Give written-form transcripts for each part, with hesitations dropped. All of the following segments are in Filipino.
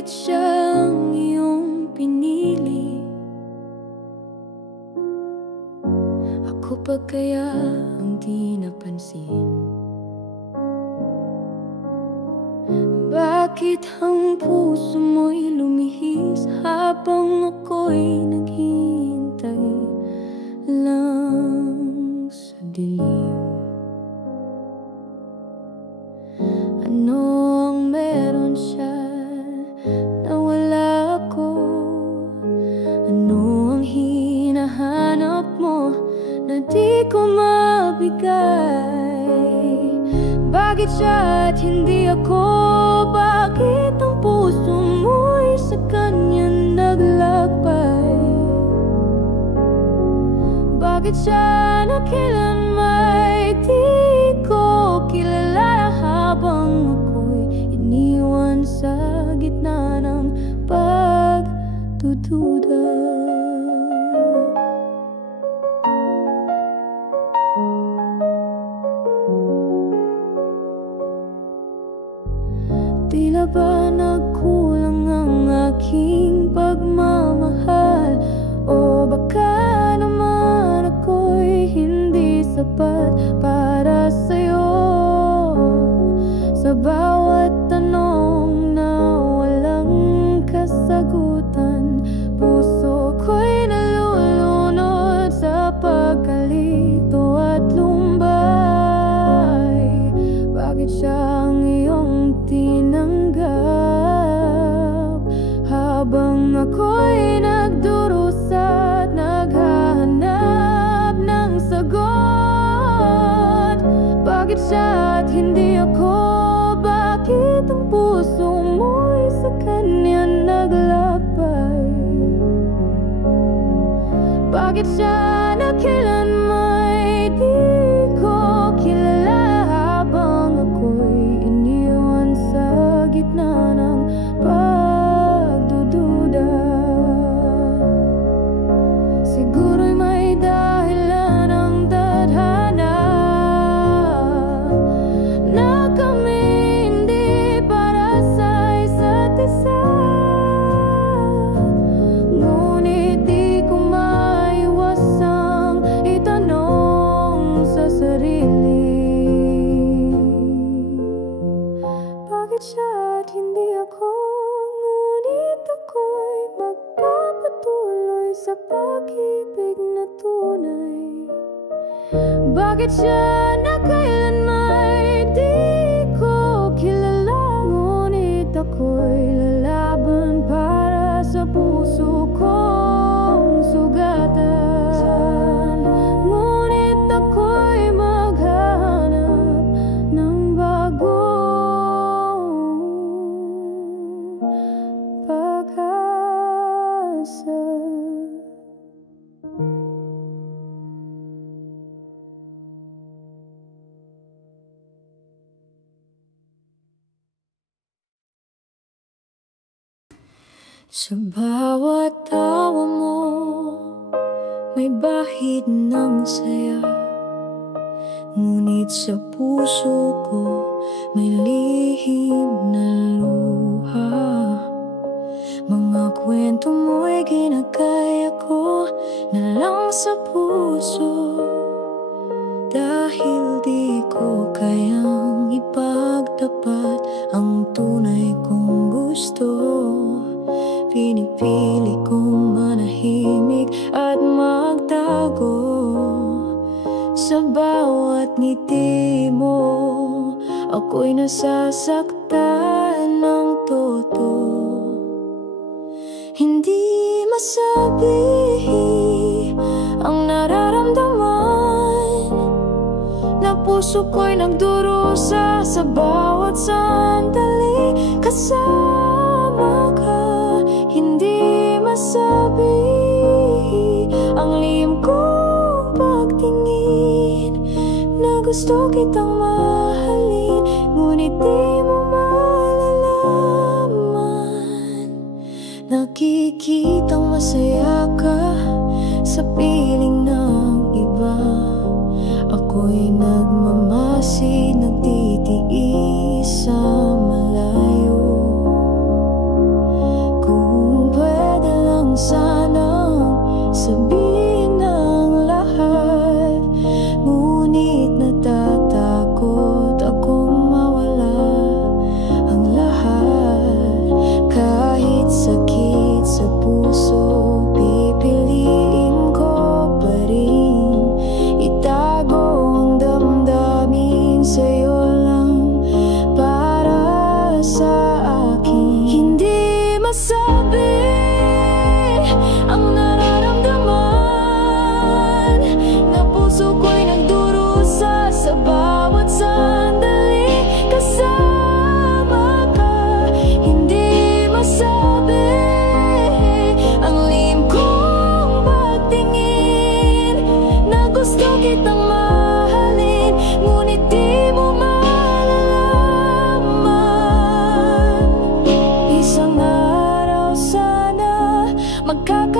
Bakit siya ang iyong pinili? Ako pa kaya ang di napansin? Bakit ang puso mo'y lumihis habang ako'y naghihintay lang sa dilim? Ano ang meron siya na wala ako? Ano ang hinahanap mo na di ko mabigay? Bakit siya at hindi ako? Bakit ang puso mo'y sa kanya naglakbay? Bakit siya na kailanmay di ko kilala habang ako'y iniwan sa gitna ng pagdududa? Tila ba nagkulang ang aking pagmamahal? O baka naman ako'y hindi sapat para sa'yo? Sa bawat tanong na walang kasagutan, puso ko'y nalulunod sa pagkalito at lumbay. Bakit siya ang iyong tinanggap habang ako'y nagdurusa at naghahanap ng sagot? Bakit siya at hindi ako? Bakit ang puso mo'y sa kanya naglakbay? Bakit siya na kailanmay di ko kilala habang ako'y iniwan sa gitna ng pagdududa? Siguro'y may dahilan ang tadhana na kami hindi para sa isa't isa. Ngunit di ko maiwasang itanong sa sarili, bakit siya at hindi ako? Ngunit ako'y magpapatuloy sa pag-ibig na tunay. Bakit siya na kailanmay di ko kilala? Ngunit ako'y lalaban para sa puso kong sugatan. Ngunit ako'y maghahanap ng bagong pag-asa. Sa bawat tawa mo, may bahid ng saya. Ngunit sa puso ko, may lihim na luha. Mga kwento mo'y ginagaya ko na lang sa puso, dahil di ko kayang ipagtapat ang tunay kong gusto. Pinipili kong manahimik at magtago. Sa bawat ngiti mo, ako'y nasasaktan ng todo. Hindi masabi ang nararamdaman, na puso ko'y nagdurusa sa bawat sandali kasama ka. Hindi masabi ang lihim kong pagtingin na gusto kitang mahalin, ngunit di mo malalaman. Nakikitang masaya ka sa piling ng iba. Ako'y nagmamasid, nagtitiis sa malayo.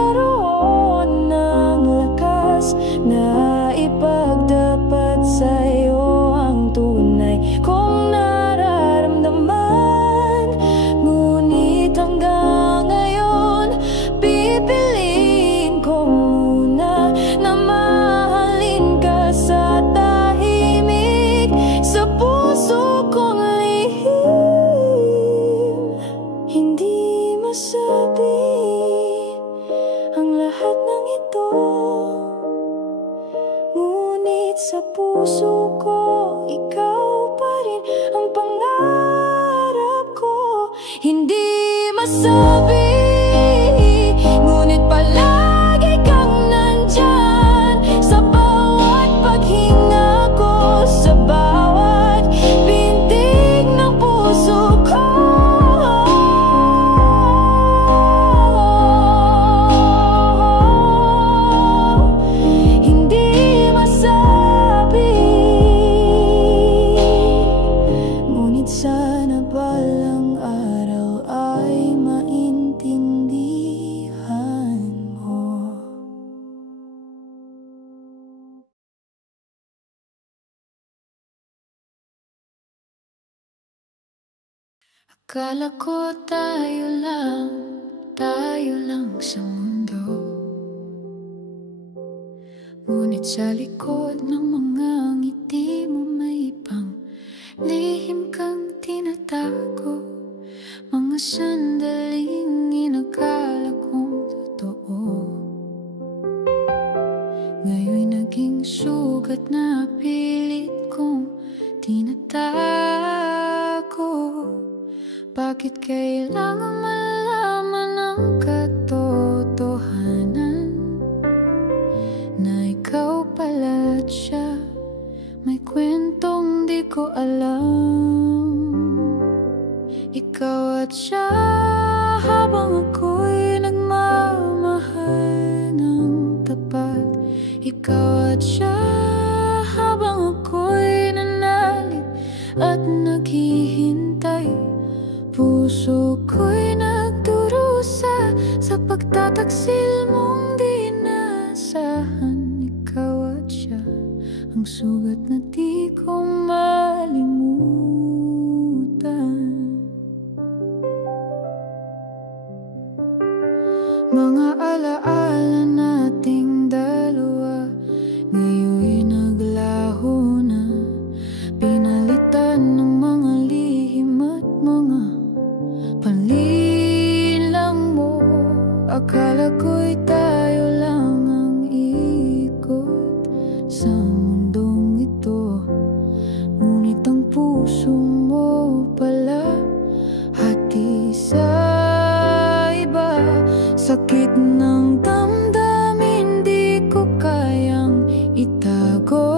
magkaroon ng lakas na ipagdapat sa'yo ang tunay kong nararamdaman. Ngunit hanggang ngayon, pipiliin ko muna na mahalin ka sa tahimik, sa puso kong lihim. Hindi masabi ang lahat ng ito, ngunit sa puso ko, ikaw pa rin ang pangarap ko. Hindi masabi, ngunit palagi kang nandyan sa bawat paghinga ko, sa bawat pintig ng puso ko. Hindi masabi, ngunit sana balang araw ay maintindihan mo. Akala ko tayo lang sa mundo, ngunit sa likod ng mga ngiti mo may pang lihim kang tinatago. Mga sandaling inakala kong totoo, ngayon'y naging sugat na pilit kong tinatago. Bakit kailangan malaman ang katotohanan na ikaw pala at siya? May kwentong di ko alam. Ikaw at siya habang ako'y nagmamahal ng tapat. Ikaw at siya habang ako'y nanalig at naghihintay. Puso ko'y nagdurusa sa pagtataksil mong di inaasahan. Ikaw at siya ang sugat na di ko malimutan. Mga alaala nating dalawa ngayon'y naglaho na, pinalitan ng mga lihim at mga panlilang mo. Akala ko'y tayo lang ang ikot sa mundong ito, ngunit ang puso mo pala hati sa iba. Sakit ng damdamin di ko kayang itago,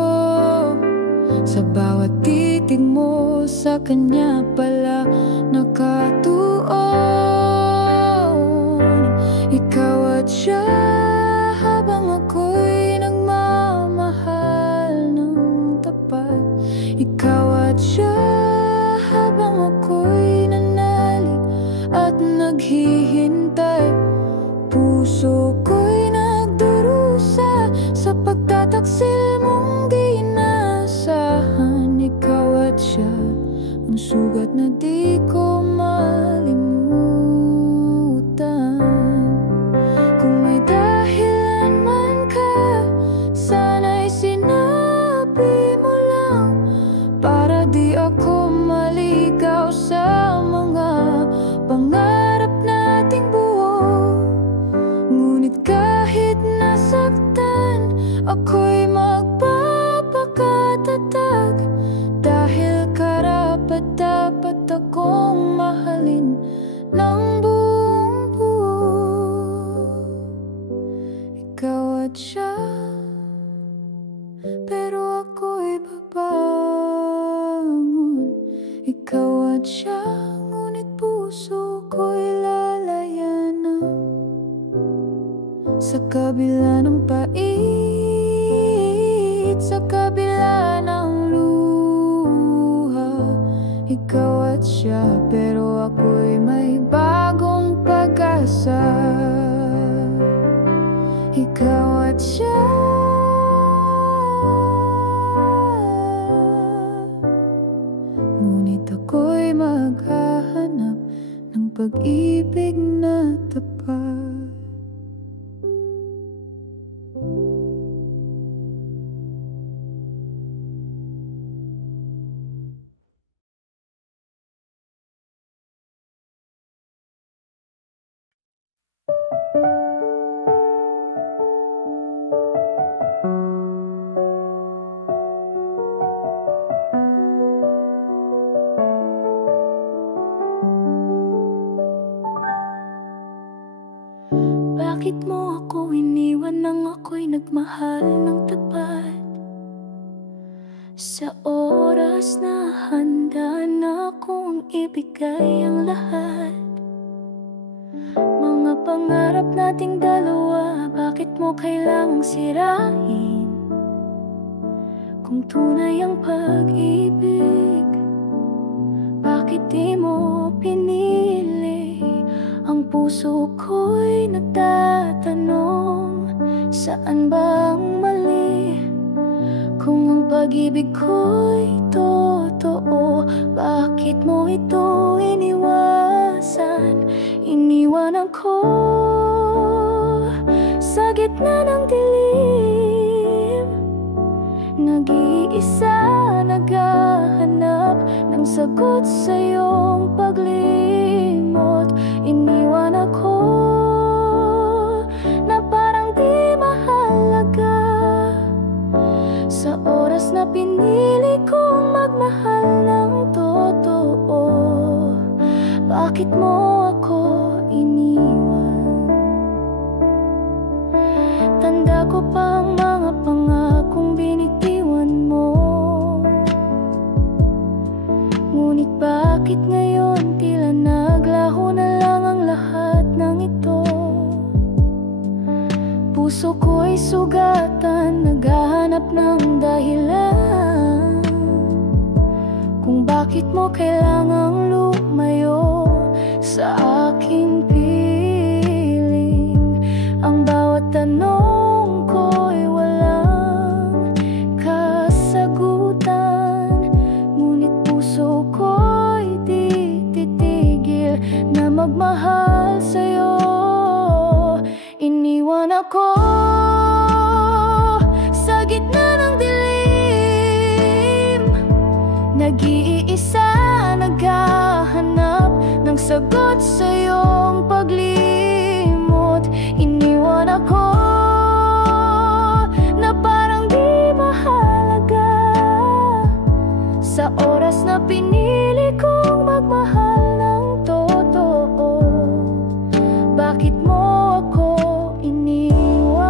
sa bawat titig mo sa kanya pala nakatuon. Ikaw at siya habang ako'y nagmamahal ng tapat. Ikaw at siya habang ako'y nanalig at naghihintay. Puso ko'y nagdurusa sa pagtataksil mong di inaasahan. Ikaw at siya ang sugat na di ko malimutan. Kung may dahilan man ka, sana'y sinabi mo lang, para di ako maligaw sa mga pangarap nating buo. Ngunit kahit nasaktan, ako'y magpapakatatag, dahil karapat-dapat akong mahalin ng buong buo. Ikaw at siya, pero ako'y babangon. Ikaw at siya, ngunit puso ko'y lalayanan. Sa kabila ng pait, sa kabila ng luha, ikaw at siya, pero ako'y may bagong pag-asa. ikaw at siya. Ngunit ako'y maghahanap ng pag-ibig na tapat. Bakit mo ako iniwan nang ako'y nagmahal ng tapat? Sa oras na handa na akong ibigay ang lahat, mga pangarap nating dalawa, bakit mo kailangang sirain? Kung tunay ang pag-ibig, bakit di mo pinili? Ang puso ko'y nagtatanong, saan ba ang mali? Kung ang pag-ibig ko'y totoo, bakit mo ito iniwasan? Iniwanan ko sa gitna ng dilim, nag-iisa naghahanap ng sagot sa iyong paglimot. Iniwan ako na parang di mahalaga sa oras na pinili kong magmahal ng totoo. Bakit mo ako iniwan? Tanda ko pa ang mga pangakong binitiwan mo, ngunit bakit ngayon tila naglaho na lang ang lahat ng ito? Puso ko'y sugatan, naghahanap ng dahilan kung bakit mo kailangang lumayo sa aking piling. Ang bawat tanong ko'y walang kasagutan, ngunit puso ko'y di titigil na magmahal sa'yo. Iniwan ako sa gitna ng dilim, nag-iisa naghahanap ng sagot sa iyong paglimot. Iniwan ako na parang di mahalaga sa oras na pinili kong magmahal ng totoo. Bakit mo ako iniwan?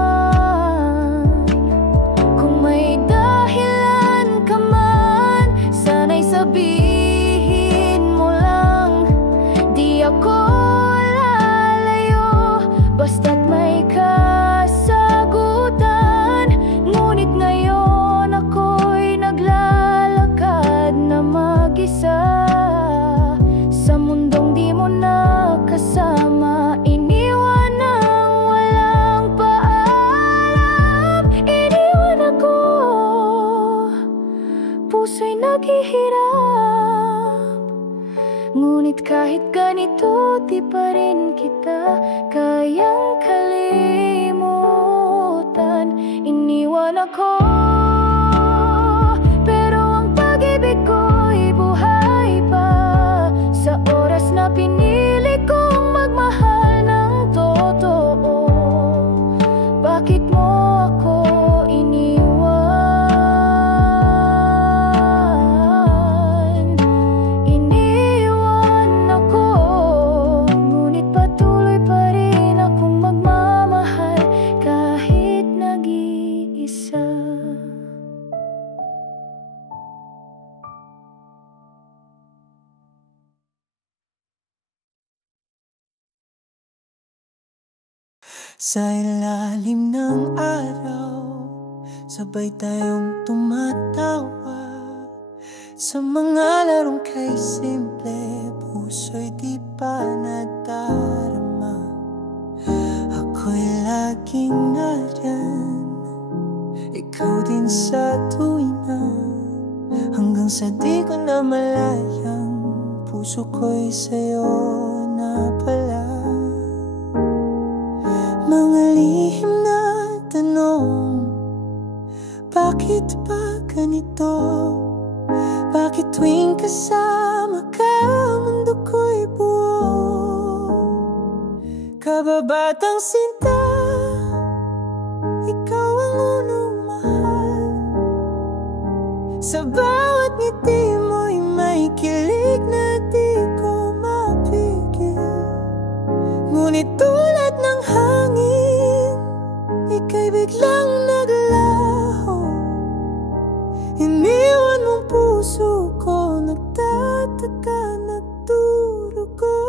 Kung may dahilan ka man, sana'y sabihin mo lang. Di ako lalayo, basta't may kasagutan. Ngunit ngayon ako'y naglalakad na mag-isa sa mundong di mo nakasama. Iniwan nang walang paalam. Iniwan ako, puso'y naghihirap, ngunit kahit ganito di pa rin kita kayang kalimutan. Iniwan ako, pero ang pag-ibig ko'y buhay pa sa oras na pinili kong magmahal ng totoo. Bakit mo ako iniwan? Iniwan ako, ngunit patuloy pa rin akong magmamahal kahit nag-iisa. Sa ilalim ng araw, sabay tayong tumatawa sa mga larong kay simple, puso'y di pa nadarama. Ako'y laging nariyan. Ikaw din sa tuwina, hanggang sa di ko na malayang puso ko'y sa'yo na pala. Mga lihim na tanong, bakit ba ganito? Bakit tuwing kasama ka, mundo ko'y buo? Kababatang sinta, ikaw ang unang mahal. Sa bawat ngiti mo'y may kilig na di ko mapigil. Ngunit tulad ng hangin, ika'y biglang naglaho. Iniwan mong puso ko, nagtataka, nagdurugo.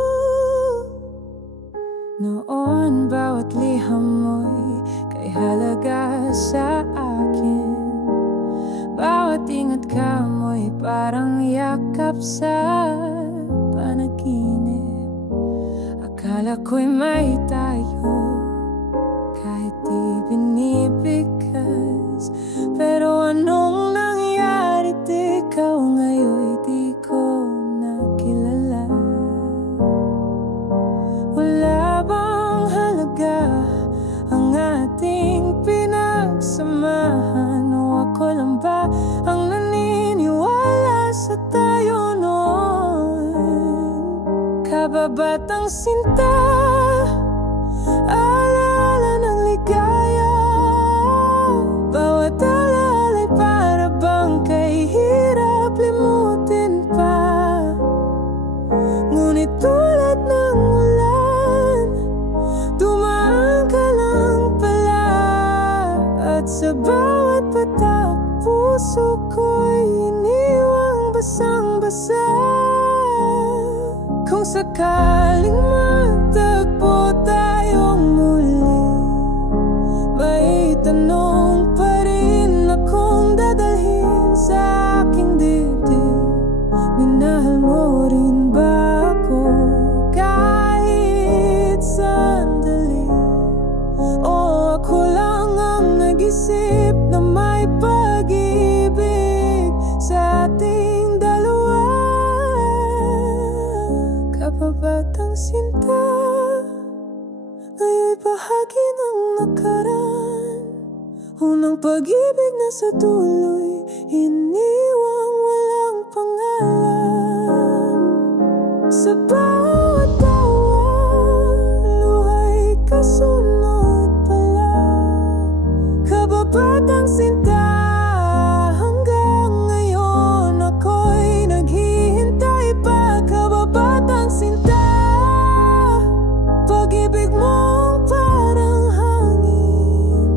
Noon bawat liham mo'y kay halaga sa akin. Bawat ingat ka mo'y parang yakap sa panaginip. Akala ko'y may tayo, kahit di binibigkas. Pero anong nangyari, ikaw ngayon di ko nakilala. Wala bang halaga ang ating pinagsamahan? O ako lang ba ang naniniwala sa tayo noon? Kababatang sinta, alaala ng ligaya. Bawat alalay para bang kay hirap limutin pa. Ngunit tulad ng ulan, dumaan ka lang pala. At sa bawat patak, puso ko'y iniwang basang-basa. Kung sakaling magtagpo tayong muli, may tanong pa rin akong dadalhin sa aking dibdib. Minahal mo rin ba ako kahit sandali? O ako lang ang nag-isip na may pag-ibig sa ating dalawa? Kababatang sinta, ngayon'y bahagi ng nakaraan. Unang pag-ibig na sa dulo'y iniwang walang pangalan. Sa bawat tawa, luha'y kasunod pala. Kababatang sinta, hanggang ngayon ako'y naghihintay pa. Kababatang sinta, pag-ibig mong parang hangin,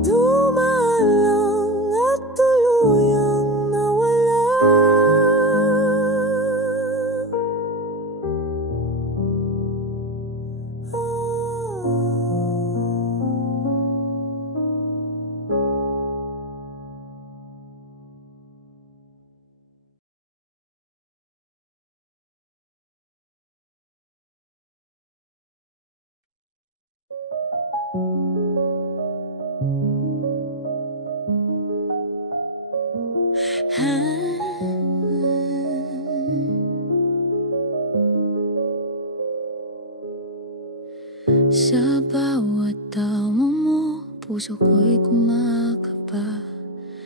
dumaan lang at tuluyang nawala. Sa bawat tawa mo, puso ko'y kumakaba.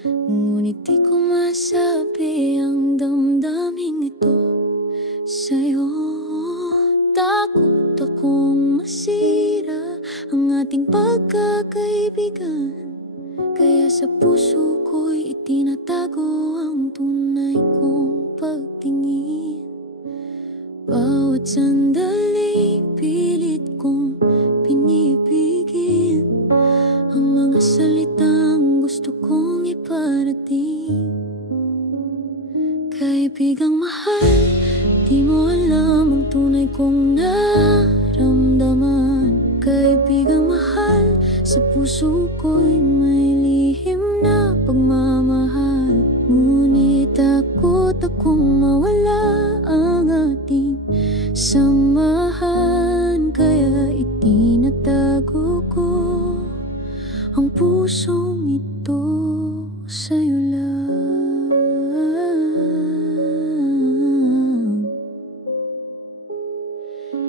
Ngunit di ko masabi ang damdaming ito sa'yo. Takot akong masira ang ating pagkakaibigan, kaya sa puso ko'y itinatago ang tunay kong pagtingin. Bawat sandali pilit kong pinipigil ang mga salitang gusto kong iparating. Kaibigang mahal, di mo alam ang tunay kong naramdaman. Kaibigang mahal, sa puso ko'y may lihim na pagmamahal. Ngunit takot akong mawala ang ating samahan, kaya itinatago ko ang pusong ito sa'yo lang.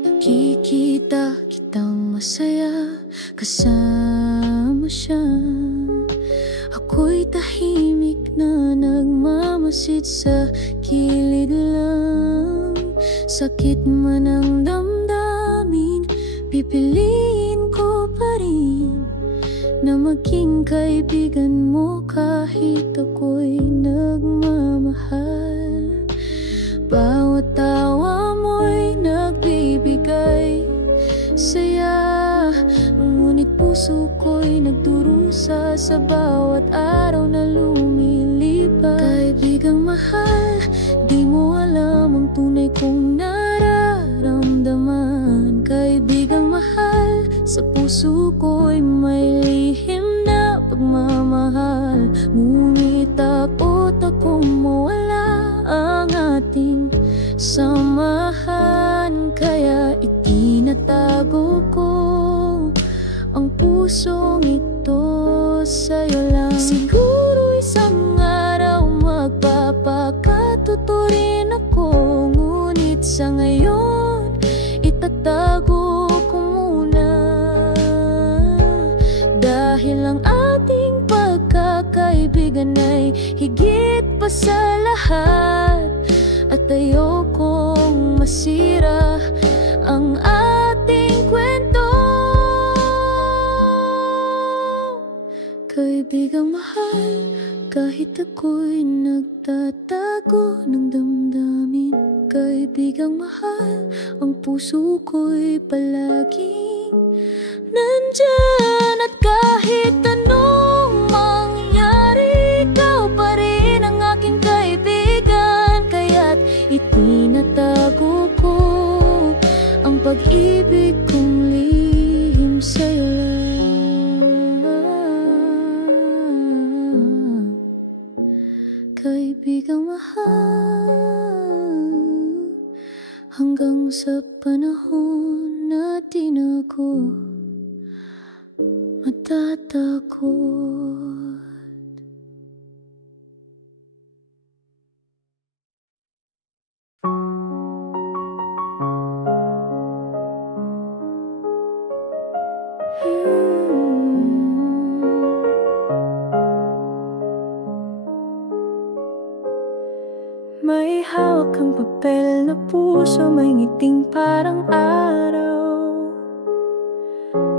Nakikita kitang masaya kasama siya. Ako'y tahimik na nagmamasid sa kilid lang. Sakit man ang damdamin, pipiliin ko pa rin na maging kaibigan mo kahit ako'y nagmamahal. Bawat tawa mo'y nagbibigay saya, ngunit puso ko'y nagdurusa sa bawat araw na lumilipas. Kaibigang mahal, di mo alam ang tunay kong nararamdaman. Kaibigang mahal, sa puso ko'y may lihim na pagmamahal. Ngunit takot akong mawala ang ating samahan, kaya itinatago ko ang pusong ito sa'yo lang. Siguro isang araw magpapakatotoo rin ako, ngunit sa ngayon itatago ko muna. Dahil ang ating pagkakaibigan ay higit pa sa lahat, at ayokong masira ang ating kwento. Kaibigang mahal, kahit ako'y nagtatago ng damdamin. Kaibigang mahal, ang puso ko'y palaging nandyan. At kahit anong mangyari, ikaw pa rin ang aking kaibigan. Kaya't itinatago ko ang pag-ibig kong lihim sa'yo lang. Kaibigang mahal, hanggang sa panahon na di na ako matatakot. May hawak kang papel na puso, may ngiting parang araw.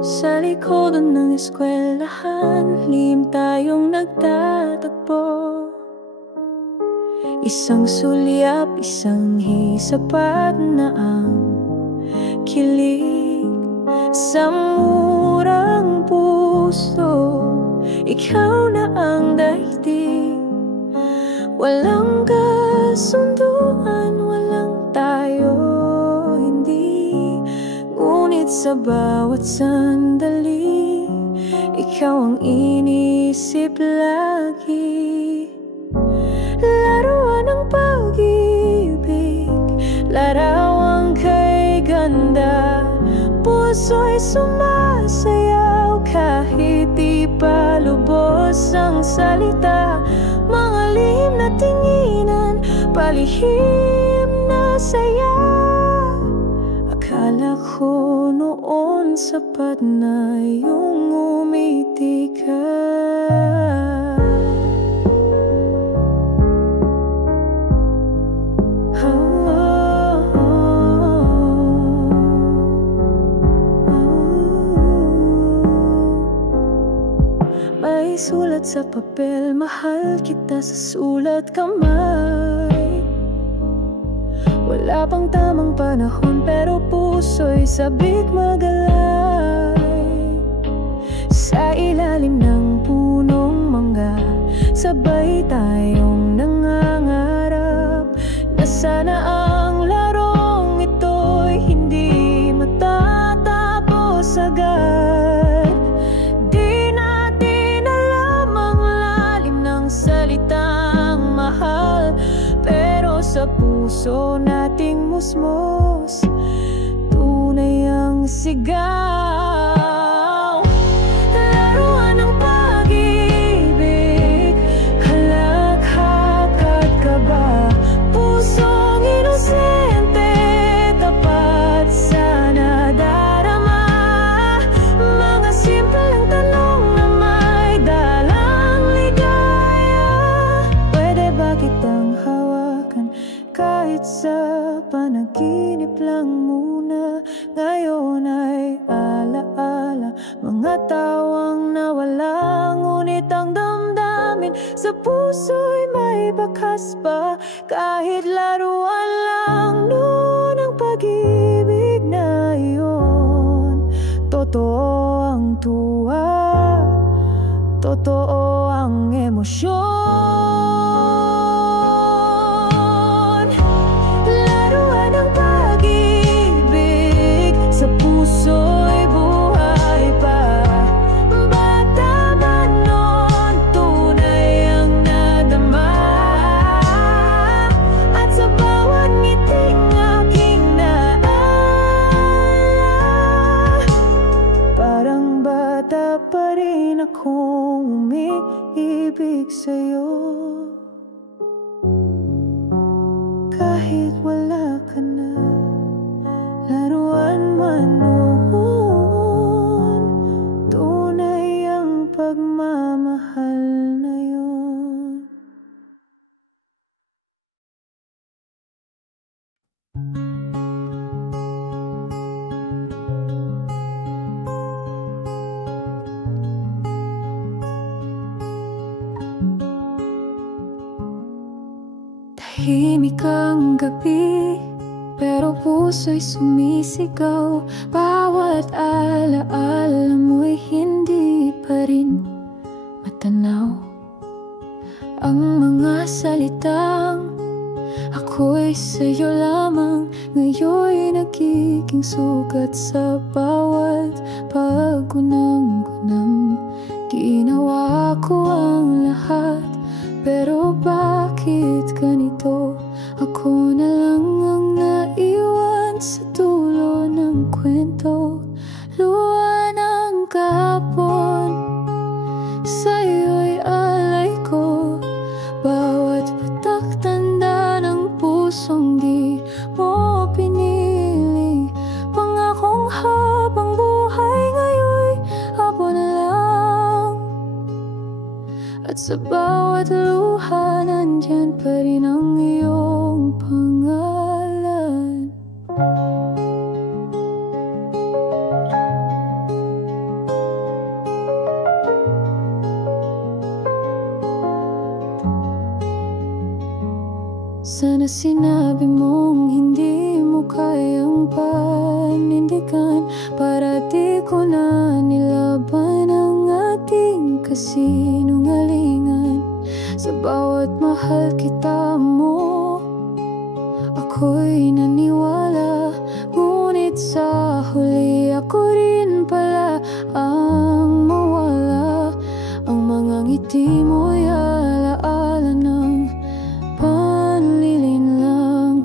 Sa likodan ng eskwelahan, lihim tayong nagtatagpo. Isang sulyap, isang hisapat na ang kilig sa murang puso. Ikaw na ang daigdig, walang kasunduan, walang tayo, hindi. Ngunit sa bawat sandali, ikaw ang inisip lagi. Laruan ng pag-ibig, larawang kay ganda. Puso'y sumasayaw kahit di pa lubos ang salita. Mga lihim na tinginan, palihim na saya. Akala ko noon sapat na yung umiti ka. May sulat sa papel, mahal kita sa sulat kamay. Wala pang tamang panahon, pero puso'y sabik magalay. Sa ilalim ng punong mangga, sabay tayong nangangarap na sana ang larong ito'y hindi matatapos agad. Di natin alam ang lalim ng salitang mahal, pero sa puso nating musmos, tunay ang sigaw. Laruan ng sa puso'y may bakas pa. Kahit laruan lang noon ang pag-ibig na iyon. Totoo ang tuwa, totoo ang emosyon. Laruan ng pag-ibig, sa puso'y buhay pa. Bata man noon, tunay ang nadama. At sa bawat ngiting aking naala, parang bata pa rin akong umiibig sa'yo. Kahit wala ka na, laruan man noon, tunay ang pagmamahal na yun. Tahimik ang gabi, pero puso'y sumisigaw. Bawat alaala mo'y hindi pa rin matanaw. Ang mga salitang ako'y sa'yo lamang, ngayon'y nagiging sugat sa bawat paggunang-gunang. Ginawa ko ang lahat, pero bakit ganito? Ako na lang ang naiwan sa dulo ng kwento. Luha ng kahapon, sa'yo'y alay ko. Bawat patak tanda ng pusong di mo pinili. Pangakong habang buhay ngayon'y hapon na lang. At sa bawat luha, nandyan pa rin ang iyong pangalan. Sana sinabi mong hindi mo kayang panindigan, para di ko na nilaban ang ating kasinungalingan. Sa bawat mahal kita mo, ako'y naniwala. Ngunit sa huli, ako rin pala ang mawala. Ang mga ngiti mo'y alaala ng panlilinlang,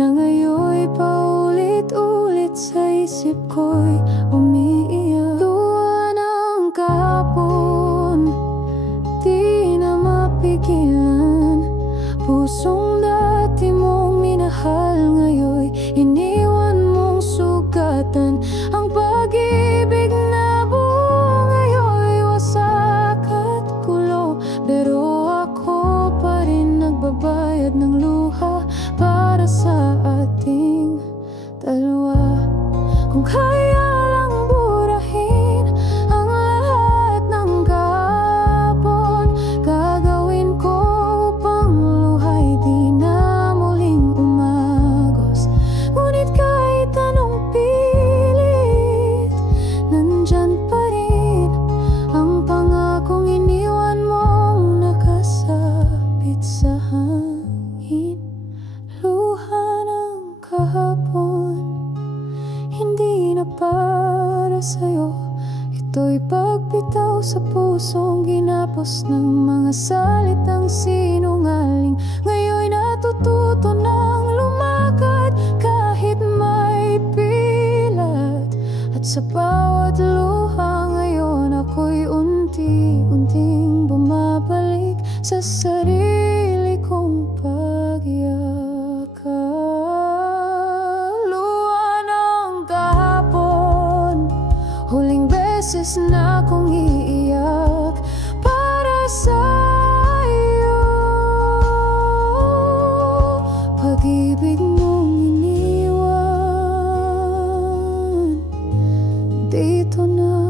na ngayon'y paulit-ulit sa isip ko'y umiiyak. Luha ng kahapon, di na mapigilan. Pusong dati mong minahal, ngayon'y iniwan mong sugatan. Ang pag-ibig na buo ngayon'y wasak at gulo, pero ako pa rin nagbabayad ng luha para sa ating dalawa. Kung kaya lang burahin ang lahat ng kahapon, gagawin ko upang luha'y di na muling umagos. Ngunit kahit anong pilit, nandyan pa rin ang pangakong iniwan mong nakasabit sa hangin. Luha ng kahapon, hindi na para sa'yo. Ito'y pagbitaw sa pusong ginapos ng mga salitang sinungaling. Ngayon'y natututo ng lumakad kahit may pilat. At sa bawat luha ngayon, ako'y unti-unting bumabalik sa sarili kong pagyakap. Luha ng kahapon, huling beses na akong iiyak para sa'yo. Pag-ibig mong iniwan, dito na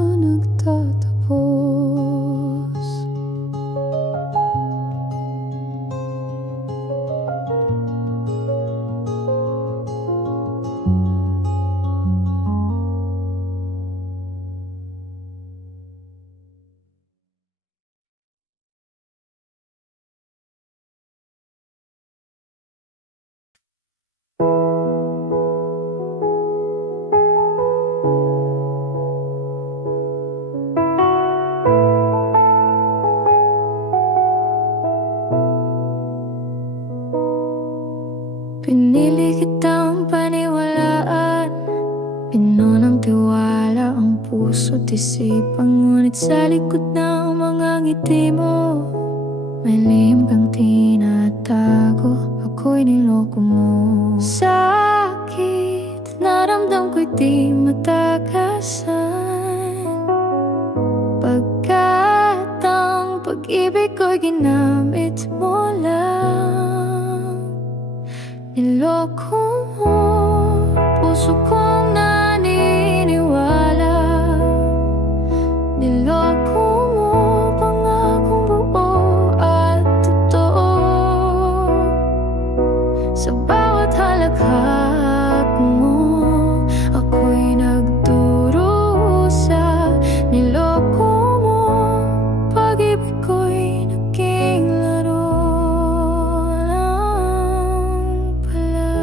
ngiti mo. May lihim kang tinatago, ako'y niloko mo. Sakit, naramdam ko'y di matakasan, pagkat ang pag-ibig ko'y ginamit mo lang. Niloko mo, puso kong naniniwala. Niloko mo, pangakong buo at totoo. Sa bawat halakhak mo, ako'y nagdurusa. Niloko mo, pag-ibig ko'y naging laro lang pala.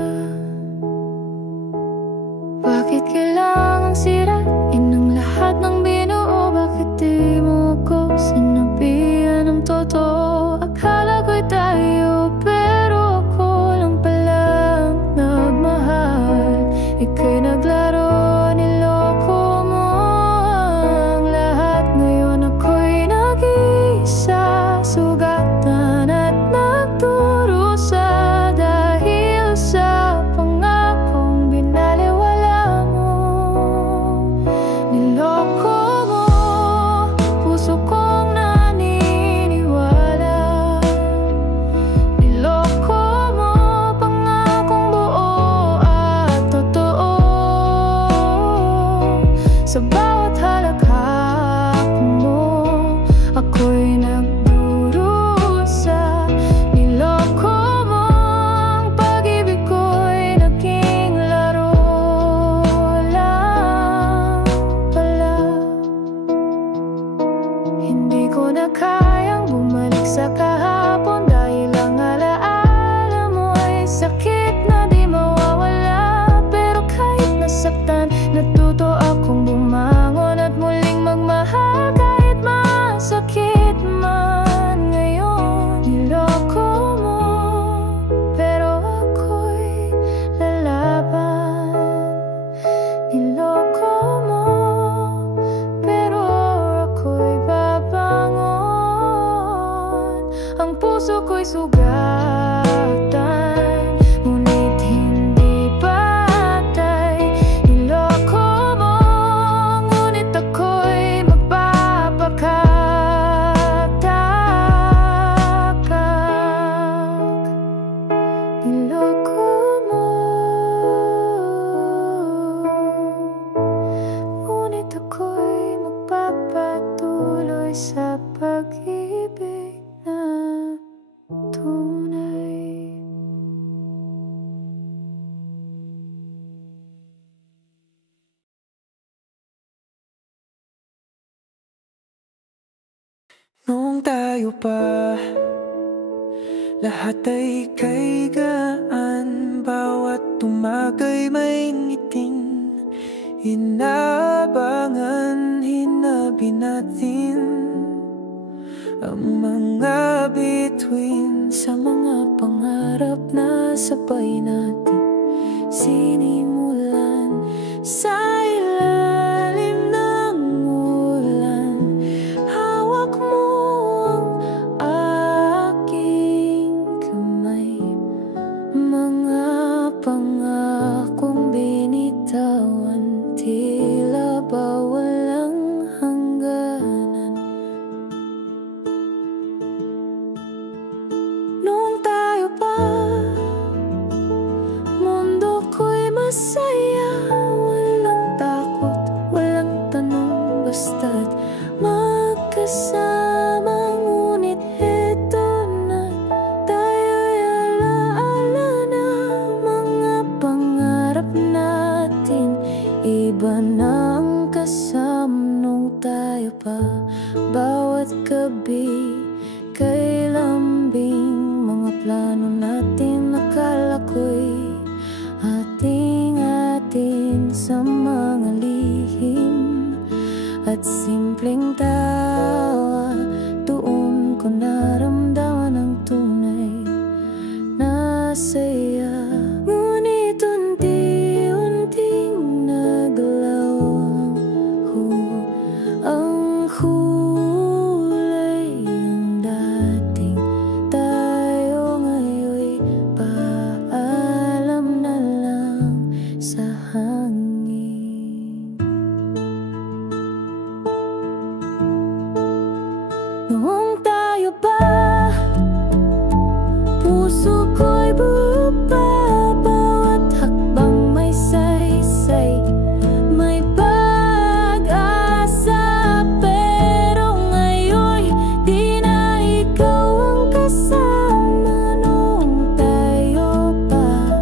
Bakit kailangang sirain ang lahat ng binuo? Bakit di mo ko sinabihan ng totoo? Akala ko'y tayo, pero ako lang palang nagmahal. Ika'y naglaro, niloko mo ang lahat. Ngayon ako'y nag-iisa, sugatan at nagdurusa dahil sa pangakong binaliwala mo. Niloko mo, puso kong naniniwala. Niloko mo, pangakong buo at totoo. Sa bawat halakhak mo, ako'y nagdurusa. Niloko mo, ang pag-ibig ko'y naging laro lang pala. Hindi ko na kayang bumalik sa kahapon, dahil ang alaala mo ay sakit na di mawawala. Pero kahit nasaktan, natuto akong bumangon at muling magmahal. Kahit masakit man ngayon, niloko mo, pero ako'y lalaban. Niloko mo, pero ako'y babangon. Ang puso ko'y sugatan, ngunit hindi patay. Niloko mo, ngunit ako'y magpapakatakak. Niloko mo, ngunit ako'y magpapatuloy sa pag-ibig na tunay. Noong tayo pa, lahat ay kay gaan. Bawat tumagay may ngiting inaabangan. Hinabi natin ang mga bituin Sa mga pangarap na sabay natin sinimulan. Sa ilalim ng ulan, hawak mo ang aking kamay. Mga pangakong binitawan, tila ba walang hangganan. Noong tayo pa, mundo ko'y masaya. Walang takot, walang tanong, basta't magkasama. Ngunit eto na, tayo'y alaala na mga pangarap natin. Iba na ang kasama nung tayo pa. Bawat gabi kay lambing, mga plano natin akala ko'y ating-atin sa mga lihim at simpleng tawa. Doon ko naramdaman ang tunay na saya. Ngunit unti-unting naglaw ang kulay Noong tayo pa, puso ko'y buo pa. Bawat hakbang may saysay, may pag-asa. Pero ngayon, di na ikaw ang kasama. Noong tayo pa,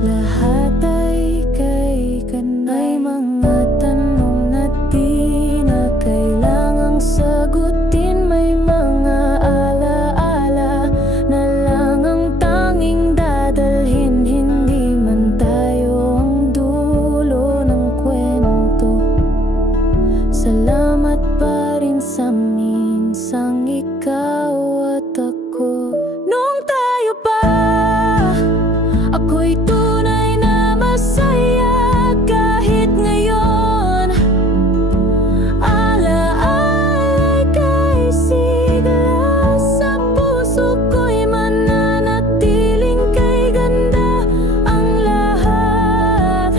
lahat ay kay kana. May mga tanong na di na kailangang sagutin. May mga alaala na lang ang tanging dadalhin. Hindi man tayo ang dulo ng kwento. Salamat pa rin sa minsang ikaw at ako. Noong tayo pa, ako'y tunay na masaya. Kahit ngayon, alaala'y kay sigla. Sa puso ko'y mananatiling kay ganda ang lahat.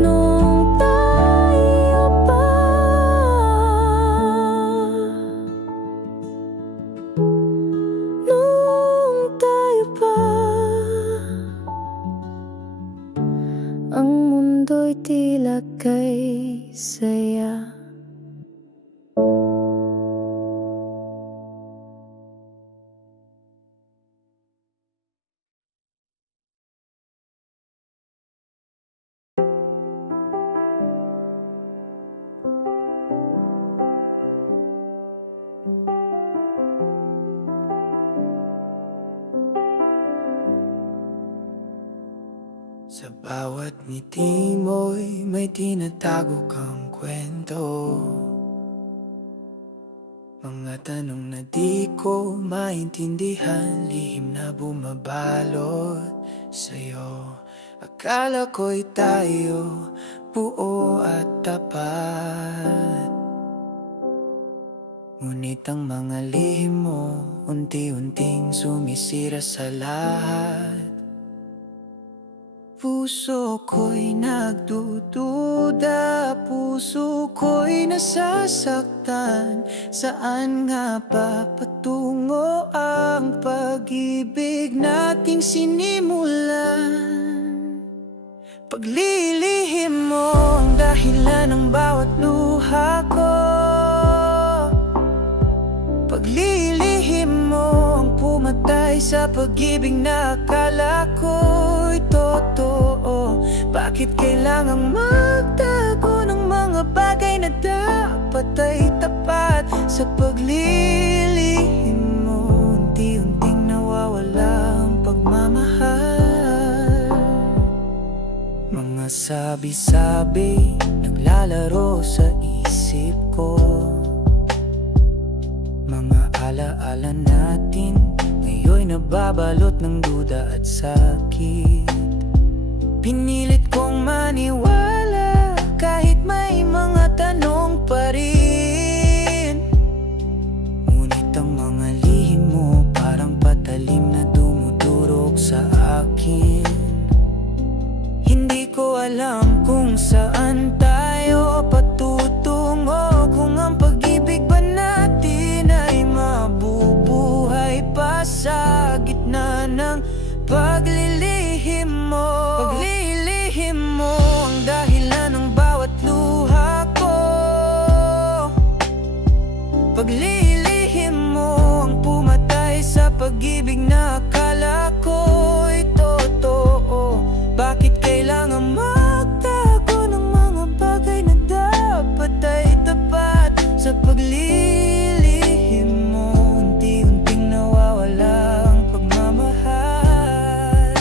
Noong tayo pa, noong tayo pa, ang mundo'y tila kay saya. Sa bawat ngiti mo'y may tinatago kang kwento. Mga tanong na di ko maintindihan, lihim na bumabalot sa'yo. Akala ko'y tayo, buo at tapat. Ngunit ang mga lihim mo, unti-unting sumisira sa lahat. Puso ko'y nagdududa, puso ko'y nasasaktan. Saan nga ba patungo ang pag-ibig nating sinimulan? Paglilihim mo ang dahilan ng bawat luha ko. Paglilihim mo ang pumatay sa pag-ibig na akala ko'y totoo. Bakit kailangang magtago ng mga bagay na dapat ay tapat? Sa paglilihim mo, unti-unting nawawala ang pagmamahal. Mga sabi-sabi naglalaro sa isip ko. Mga alaala natin ngayon'y nababalot ng duda at sakit. Pinilit kong maniwala kahit may mga tanong pa rin. Ngunit ang mga lihim mo parang patalim na dumudurog sa akin. Hindi ko alam kung saan tayo patutungo, kung ang pag-ibig ba natin ay mabubuhay pa sa gitna ng paglilihim mo. Paglilihim mo ang dahilan ng bawat luha ko. Paglilihim mo ang pumatay sa pag-ibig na akala ko'y totoo. Bakit kailangan magtago ng mga bagay na dapat ay tapat? Sa paglilihim mo, unti-unting nawawala ang pagmamahal.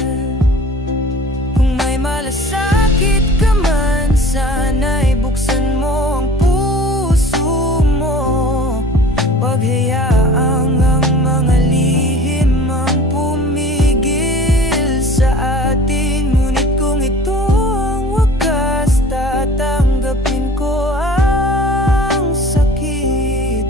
Kung may malasakit ka man, sana'y buksan mo ang puso mo. Huwag hayaang ang mga lihim ang pumigil sa atin. Ngunit kung ito ang wakas, tatanggapin ko ang sakit.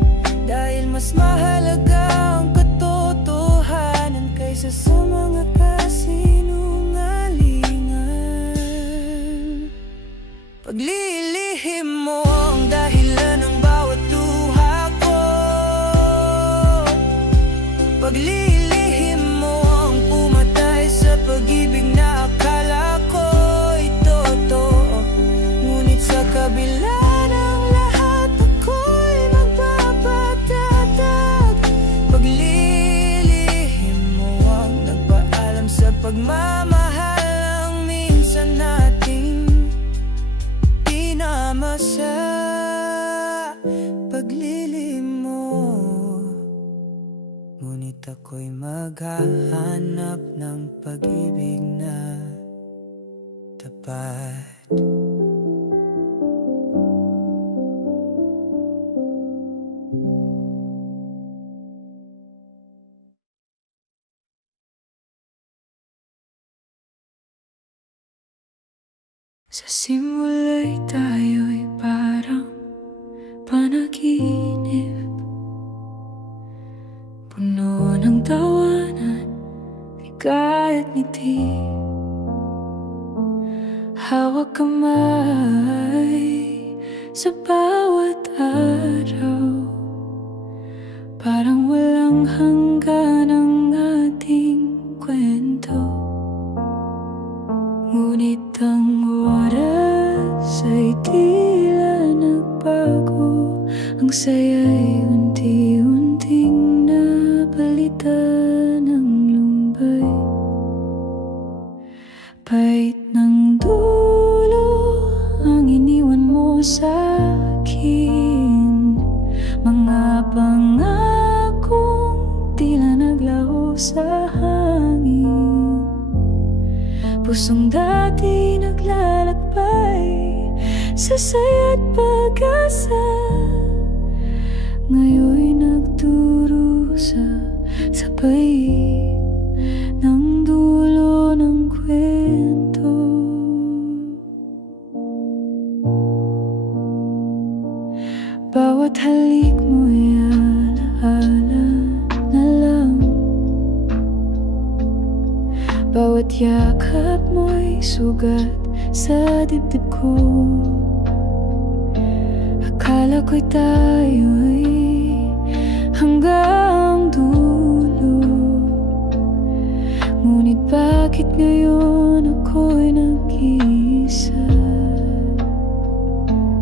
Dahil mas mahalaga ang katotohanan kaysa sa mga kasinungalingan. Paglilihim mo ang dahilan ng bawat luha ko. ako'y maghahanap ng pag-ibig na tapat. Sa simula'y tayo'y parang panaginip, puno ng tawanan, ligay at ngiti. Hawak kamay sa bawat araw, parang walang hanggan ang ating kwento. Ngunit ang oras ay tila nagbago, ang saya'y unti-unting napalitan ng lumbay. Pait ng dulo ang iniwan mo sa'kin, mga pangakong tila naglaho sa hangin. Pusong dati naglalakbay sa saya't pag-asa, ngayon'y nagdurusa sa pait ng dulo ng kwento. Bawat halik mo'y alaala na lang, bawat yakap mo'y sugat sa dibdib ko. Akala ko'y tayo'y hanggang dulo, ngunit bakit ngayon ako'y nag-iisa?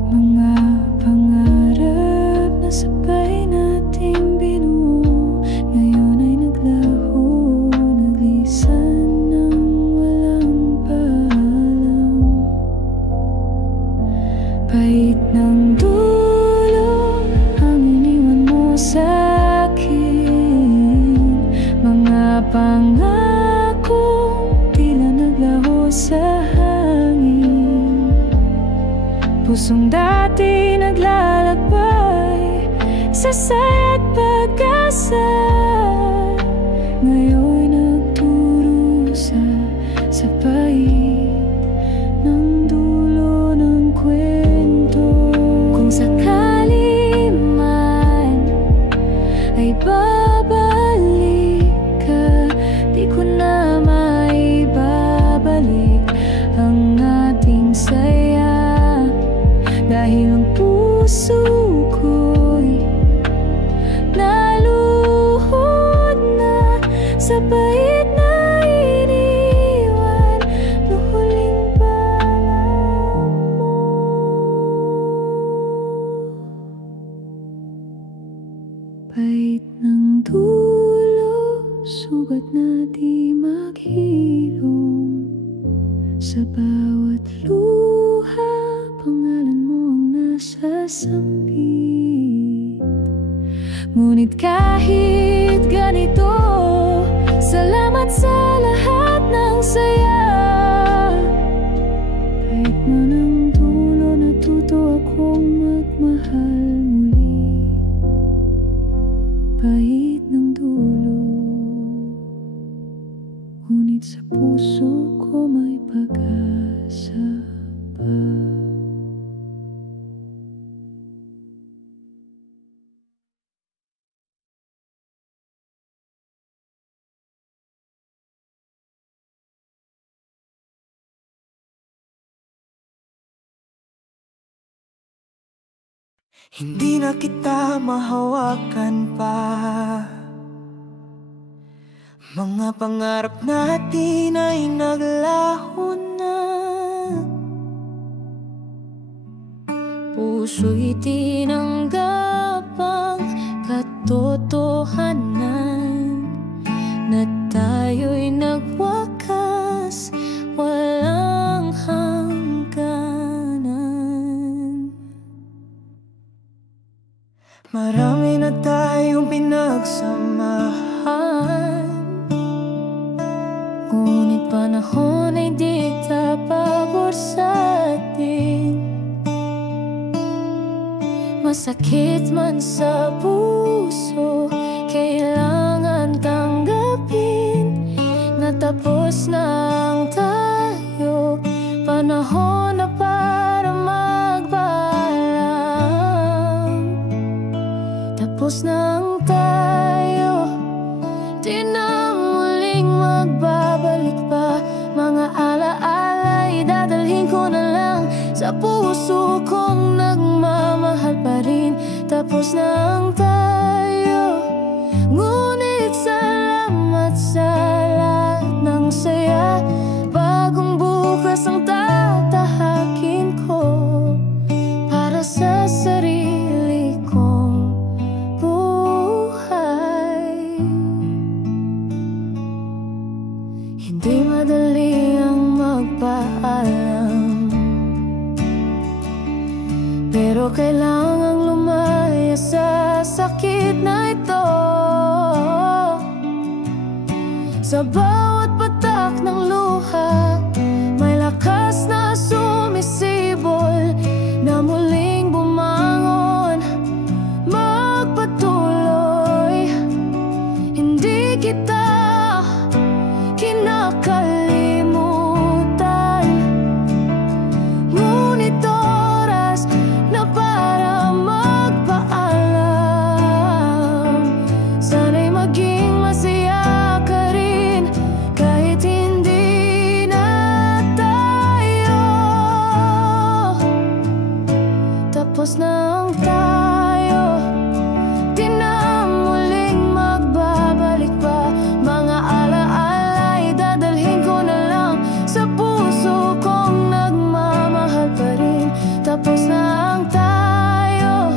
Mga pangarap na sabay nating binuo, ngayon ay naglaho, naglisan ng walang paalam. Pait ng dulo ang iniwan mo sa'kin, mga pangakong tila naglaho sa hangin. Pusong dati naglalakbay sa saya't pag-asa, ngayon'y nagdurusa sa pait ng dulo ng kwento. Kung sakali man ay babalik ka, di ko na maibabalik ang ating saya, dahil ang puso ko'y naluhod na sa pait na iniwan noong huling paalam mo. Pait ng dulo, sugat na di maghilom, sa bawat luha pangalan mo ang nasa sambit. Ngunit kahit ganito, salamat sa lahat ng saya. Kahit man ang dulo, natuto akong magmahal muli. Pait ng dulo, ngunit sa puso ko may pag-asa pa. Hindi na kita mahawakan pa, mga pangarap natin ay naglaho na. Puso'y tinanggap ang katotohanan na tayo'y nagwakas, walang hangganan. Marami na tayong pinagsamahan, nararamdaman sa puso, kailangan tanggapin na tapos na ang tayo. Panahon na para magpaalam. Tapos na ang tayo, di na muling magbabalik pa. Mga alaala'y dadalhin ko na lang sa puso kong nagmamahal pa rin. Tapos na ang tayo, ngunit salamat sa lahat ng saya. Bagong bukas ang tatahakin ko para sa sarili kong buhay. Hindi madali ang magpaalam, pero kailangang lumaya sa sakit na ito. Sa bawat patak ng luha, may lakas na sumisibol na muling bumangon, magpatuloy. Hindi kita kinakalimutan, ngunit oras na para magpaalam. Sana'y maging masaya ka rin kahit hindi na tayo. Tapos na ang tayo, di na muling magbabalik pa. Mga alaala'y dadalhin ko na lang sa puso kong nagmamahal pa rin. Tapos na ang tayo,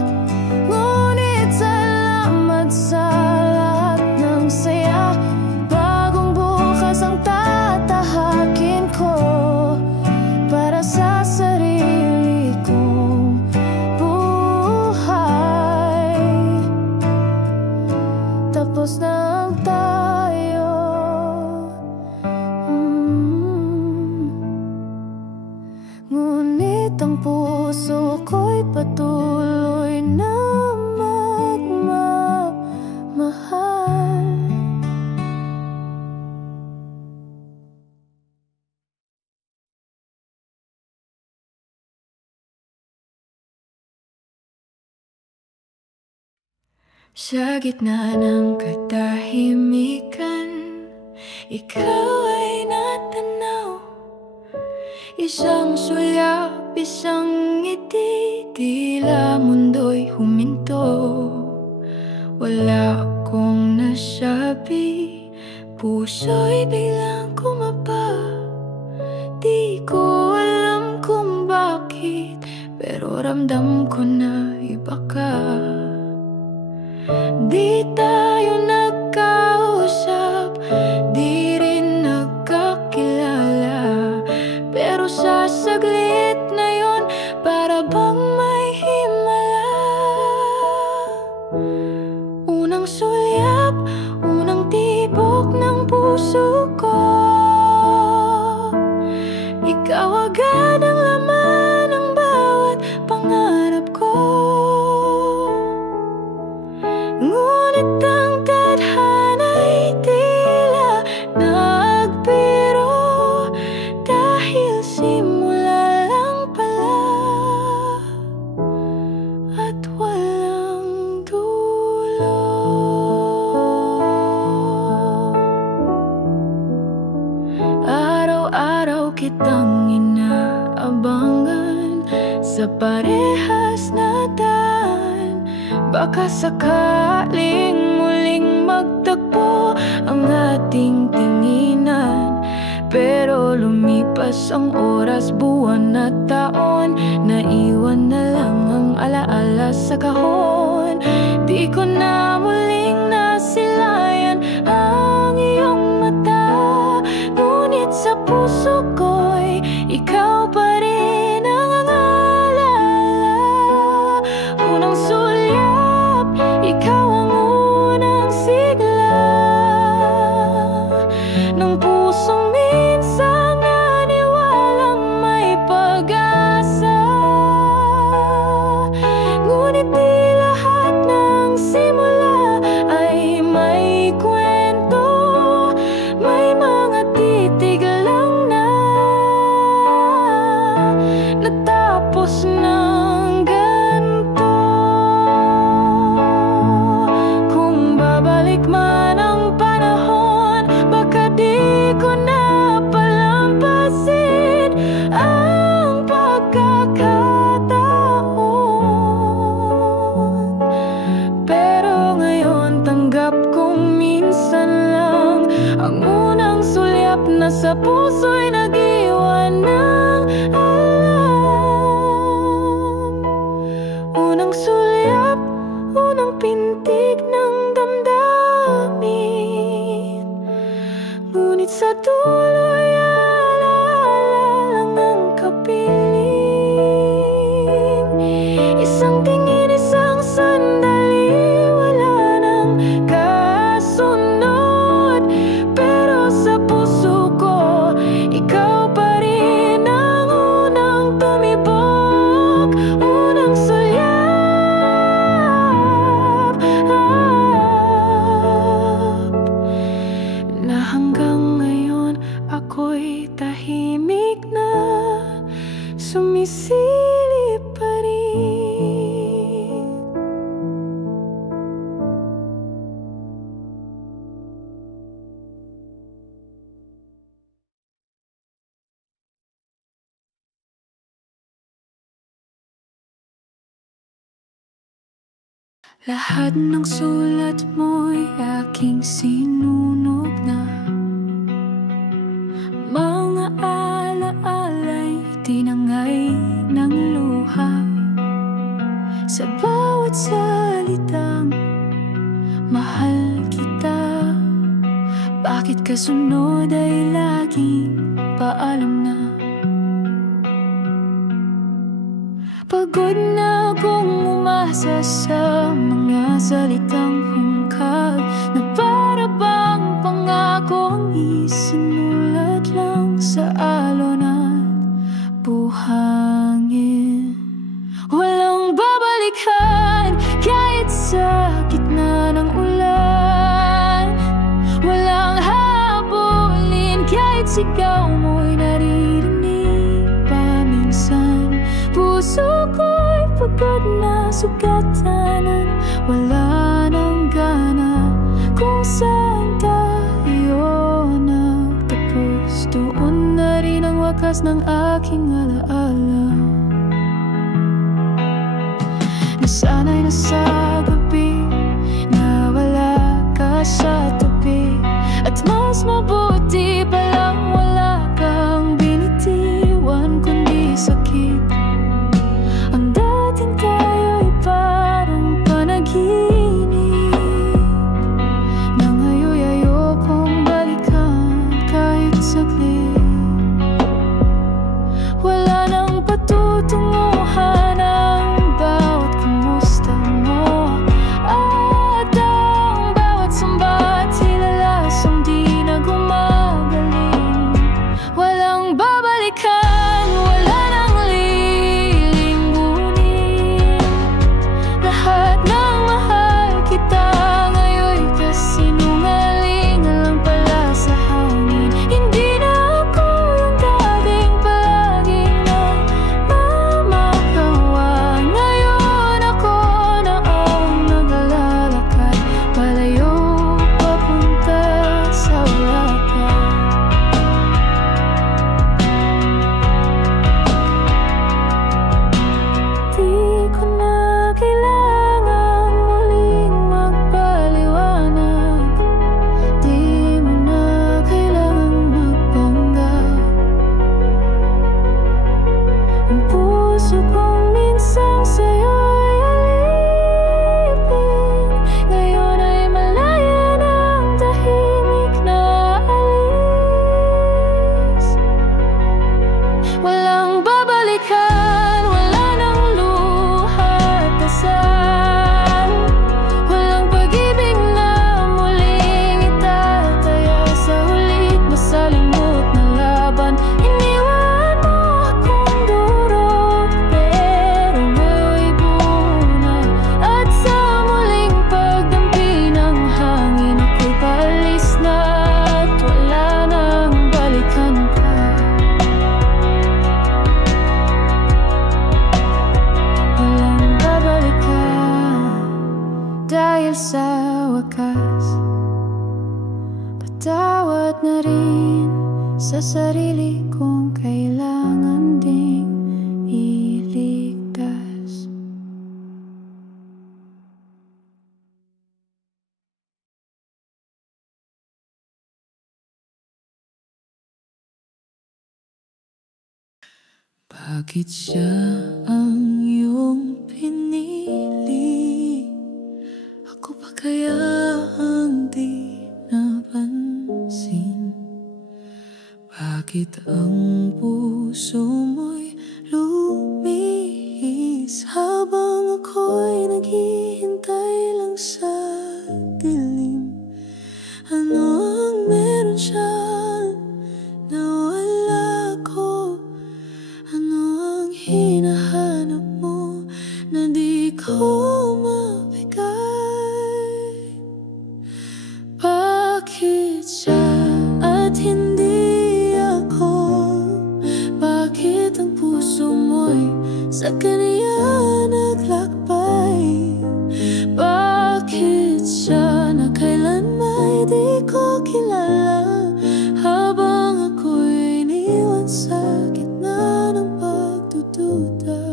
ngunit salamat sa lahat ng saya. Bagong bukas ang tatahakin ko para sa sarili kong buhay. Tapos na ang tayo, ngunit ang puso ko'y patuloy na magmamahal. Sa gitna ng katahimikan, ikaw ay natanaw. Isang sulyap, isang ngiti, tila mundo'y huminto. Wala akong nasabi, puso'y biglang kumapa. Di ko alam kung bakit, pero ramdam ko na iba ka. Di tayo nagkausap, di rin nagkakilala, pero sa saglit na yon, para bang may himala. Unang sulyap, unang tibok ng puso ko, ikaw agad ang laman ng bawat pangarap ko. Ngunit ang tadhana'y tila nagbiro, dahil simula lang pala at walang dulo. Araw-araw kitang inaabangan sa parehas na daan. Baka sakaling muling magtagpo ang ating tinginan. Pero lumipas ang oras, buwan at taon, naiwan na lang ang alaala sa kahon. Di ko na muling nasilayan ang iyong mata, ngunit sa puso ko'y ikaw pa rin ang alala. Unang sulyap, ikaw ang unang sigla ng pusong minsan naniwalang may pag-asa. Ngunit di lahat na bumalik man ang panahon, baka di ko na palampasin ang pagkakataon. Pero ngayon tanggap kong minsan lang ang unang sulyap na sa puso'y nag-iwan ng alam. Unang sulyap, unang pintig ng damdamin, ngunit sa tuloy alaala lang ang kapiling. Isang tingin, isang sandali, wala nang kasunod, pero sa puso ko ikaw pa rin ang unang tumibok. Unang sulyap na hanggang ngayon ako'y tahimik na sumisilip pa rin. Lahat ng sulat mo'y aking sinunog na, mga alaala'y tinangay ng luha. Sa bawat salitang mahal kita, bakit kasunod ay laging paalam na? Pagod na akong umasa sa mga salitang hungkag, na para bang pangako ang isinulat lang sa alon at buhangin. Walang babalikan kahit sa gitna ng ulan, walang habulin kahit sigaw mo'y naririnig pa minsan. Puso ko'y pagod na sugatanan, wala nang gana kung saan tayo nagtapos. Doon na rin ang wakas ng aking alaala. Nasanay na sa gabi na wala ka sa tabi, at mas mabuti palang wala kang binitiwan kundi sakit. Ang dating tayo'y parang panaginip na ngayon'y ayokong balikan kahit saglit. Tumatawad na rin sa sarili kong kailangan ding iligtas. Bakit siya ang iyong pinili? Ako pa kaya ang di napansin? Bakit ang puso mo'y lumihis habang ako'y naghihintay lang sa dilim? Ano ang meron siya na wala ko? Ano ang hinahanap mo na di ko mabigay? Bakit siya at hindi ako? Bakit ang puso mo'y sa kanya naglakbay? Bakit siya na kailanman di ko kilala habang ako'y iniwan sa gitna ng pagdududa?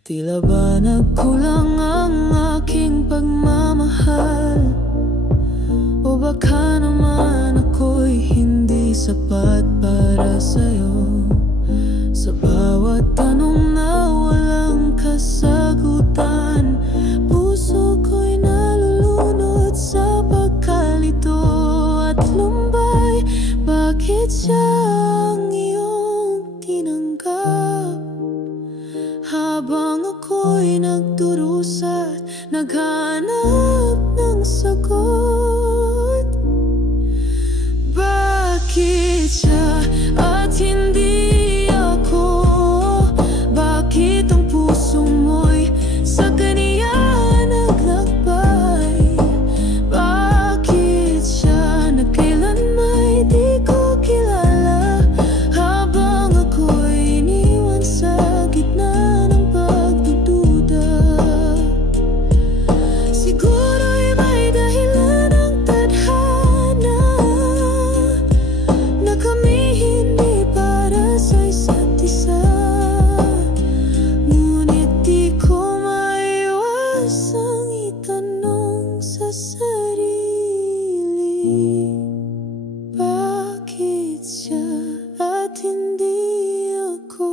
Tila ba nagkulang ang aking pagmamahal? O baka naman ako'y hindi sapat para sa'yo? Sa bawat tanong na walang kasagutan, puso ko'y nalulunod sa pagkalito at lumbay. Bakit siya ang iyong tinanggap habang ako'y nagdurusa at naghanap ng sagot? Bakit siya at hindi ako? Bakit ang puso mo'y sa kanya naglakbay? Bakit siya na kailanman di ko kilala habang ako'y iniwan sa gitna ng pagdududa? Siguro'y may dahilan ang tadhana na kami hindi para sa isa't isa. Ngunit di ko maiwasang itanong sa sarili, bakit siya at hindi ako?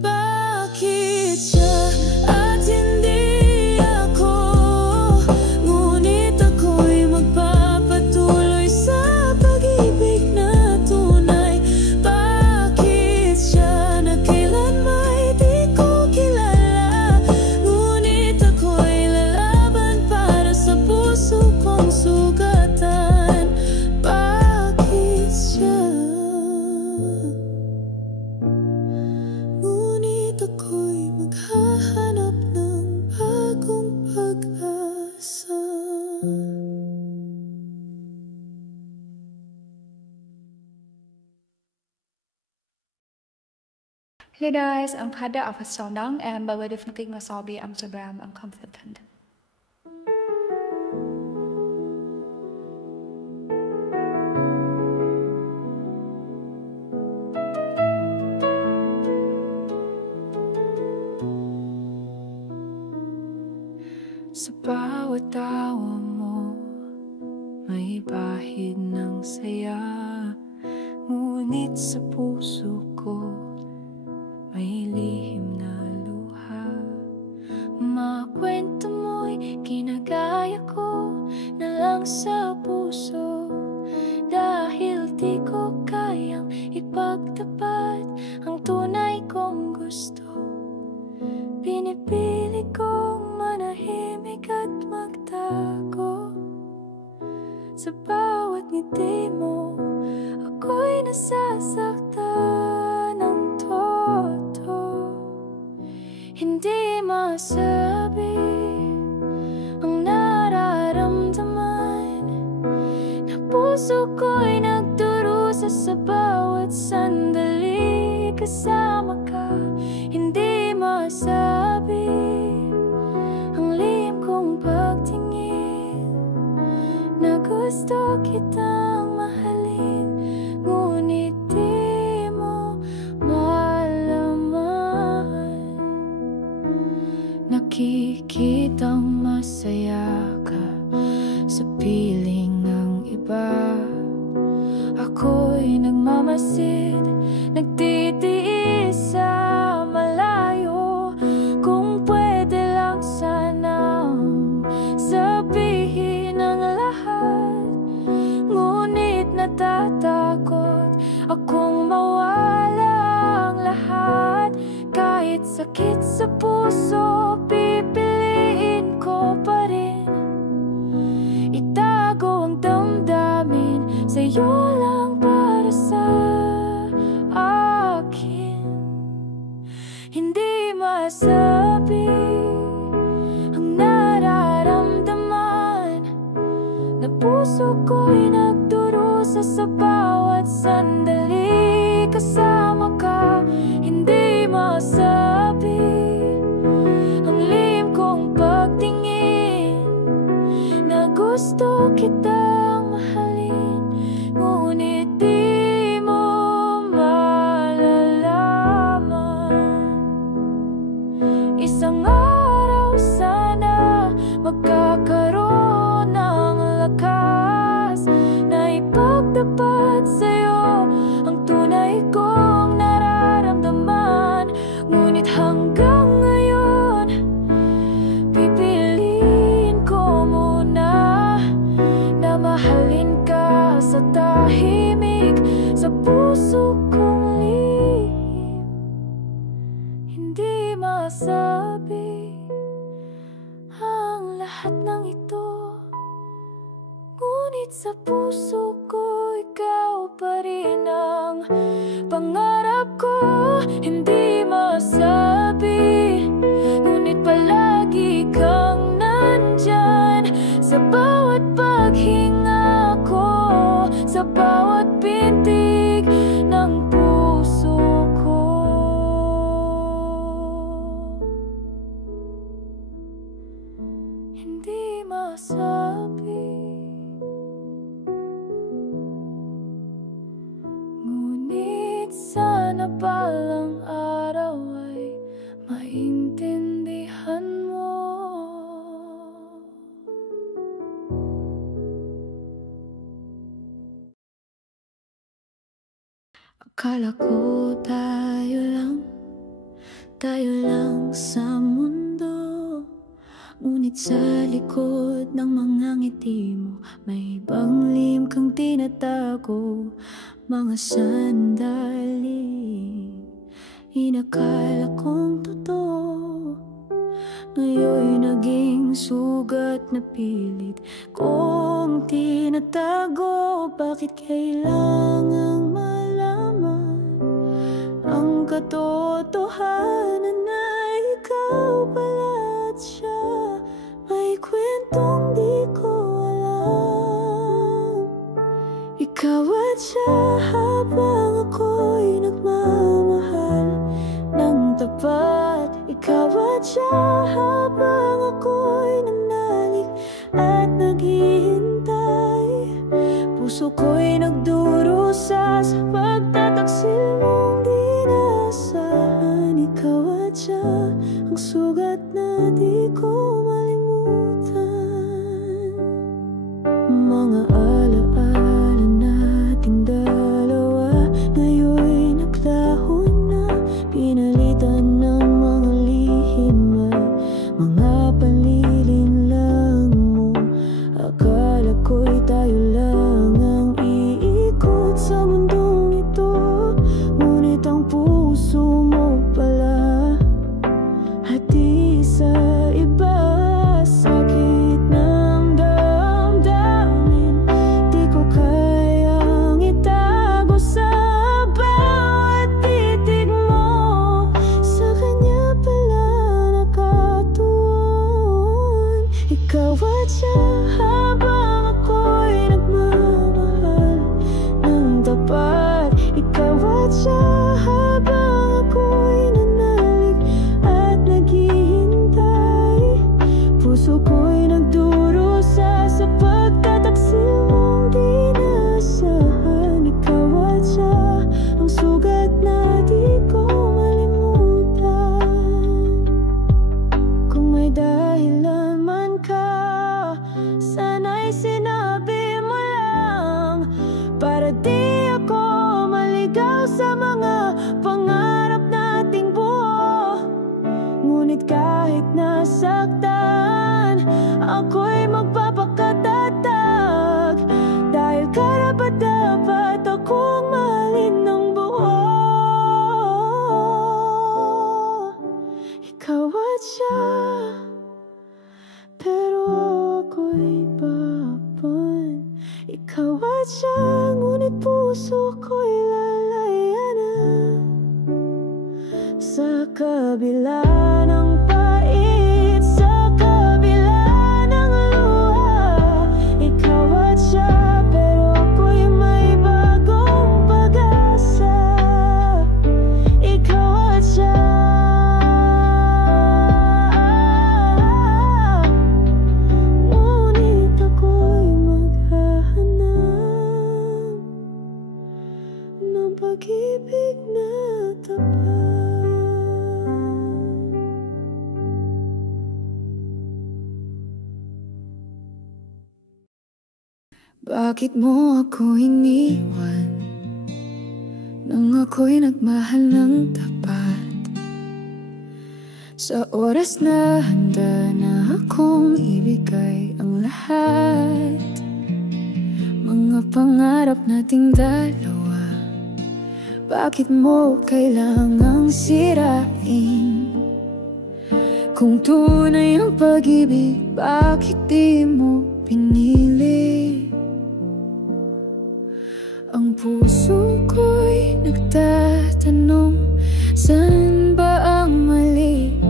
Bakit siya at hindi ako? Ngunit ako'y magpapatuloy sa pag-ibig na tunay. Bakit siya na kailanman di ko kilala? Ngunit ako'y lalaban para sa puso kong sugatan. Bakit siya? Ngunit ako'y maghahanap ng bagong pag-asa. Hey guys, I'm Kada of Sondang and bago definiting masabi ang Instagram ang confident. Sa bawat tawa mo, may bahid ng saya. Ngunit sa puso ko, may lihim na luha. Mga kwento mo'y ginagaya ko na lang sa puso, dahil di ko kayang ipagtapat ang tunay kong gusto. Pinipili kong manahimik at magtago. Sa bawat ngiti mo, ako'y nasasaktan ng todo. Hindi masabi ang nararamdaman, na puso ko'y nagdurusa sa bawat sandali kasama ka. Hindi masabi ang lihim kong pagtingin, Gusto kitang mahalin, ngunit di mo malaman. Nakikitang masaya ka sa piling ng iba. Ako'y nagmamasid, nagtitiis sa malayo. Kung pwede lang sanang sabihin ang lahat, ngunit natatakot akong mawala ang lahat. Kahit sakit sa puso, pipiliin ko pa rin itago ang damdamin sa'yo lang para sa akin. Hindi masabi ang nararamdaman na puso ko'y nagdurusa sa bawat sandali kasama ka. Hindi masabi ang lihim kong pagtingin na gusto kitang mahalin, ngunit di mo malalaman. Isang araw sana magkakaroon ng lakas na ipagtapat sa'yo ang tunay kong nararamdaman. Ngunit hanggang ngayon, pipiliin ko muna na mahalin ka sa tahimik, sa puso kong lihim. Hindi masabi ang lahat ng ito, ngunit sa puso ko ikaw pa rin ang pangarap ko. Hindi masabi, ngunit palagi kang nandyan sa bawat paghinga ko, sa bawat pintig ng puso ko. Hindi masabi, ngunit sana palang araw ay maintindihan mo. Akala ko tayo lang sa mundo, ngunit sa likod ng mga ngiti mo may ibang lihim kang tinatago. Mga sandali inakala kong totoo, ngayon'y naging sugat na pilit kong tinatago. Bakit kailangang malaman ang katotohanan na ikaw pala at siya? May kwentong di ko alam. Ikaw at siya habang ako'y nagmamahal ng tapat. Ikaw at siya habang ako'y nananalig at naghihintay. Puso ko'y nagdurusa sa pagtataksil mong di naasahan. Ikaw at siya ang sugat na di ko malimutan. Mga alaala nating dalawa ngayon'y naglaho na, pinalitan ng mga lihim at mga panlilin lang mo. Akala ko'y tayo lang ang iikot sa mundong ito, ngunit ang puso mo pala at di sa iba. Sakit ng damdamin, di ko kayang itago sa bawat titig mo. Sa kanya pala nakatuon. Ikaw at siya habang ako'y nagmamahal ng tapat. Ikaw at siya habang ako'y nanalig at naghihintay. Puso ko'y nagdurusa sa pagtataksil mo. para di ako maligaw sa mga pangarap nating buo. Ngunit kahit nasaktan, ako'y magpapakatatag, dahil karapat-dapat akong mahalin ng buo. Ikaw at siya, pero ako'y baban. Ikaw at siya, ngunit puso ko'y lalayanan. Sa kabila ng pait, sa kabila ng luha, ikaw at siya, pero ako'y may bagong pag-asa. Ikaw at siya, ngunit ako'y maghahanap ng pag-ibig na tapat. Bakit mo ako iniwan nang ako'y nagmahal ng tapat? Sa oras na handa na akong ibigay ang lahat, mga pangarap nating dalawa, bakit mo kailangang sirain? Kung tunay ang pag-ibig, bakit di mo pinili? Ang puso ko'y nagtatanong, saan ba ang mali?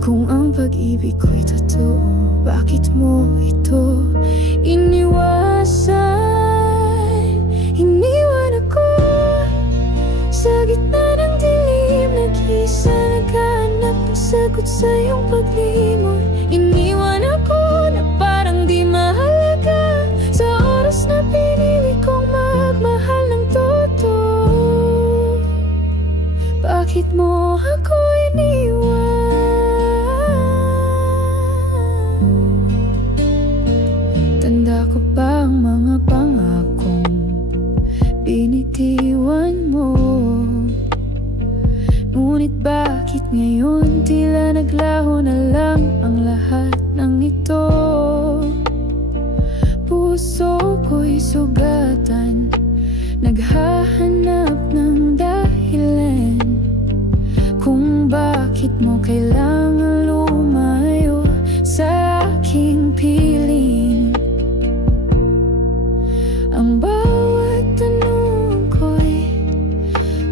Kung ang pag-ibig ko'y totoo, bakit mo ito iniwasan? Iniwan ako sa gitna ng dilim, nag-isa naghahanap ng sagot sa iyong paglimot. Iniwan ako na parang di mahalaga sa oras na pinili kong magmahal ng totoo. Bakit mo ako iniwan? Tanda ko ba ang mga pangakong binitiwan mo? Ngunit bakit ngayon tila naglaho na lang ang lahat ng ito? Puso ko'y sugatan, naghahanap ng dahilan kung bakit mo kailangan lumayo sa aking piling. Ang bawat tanong ko'y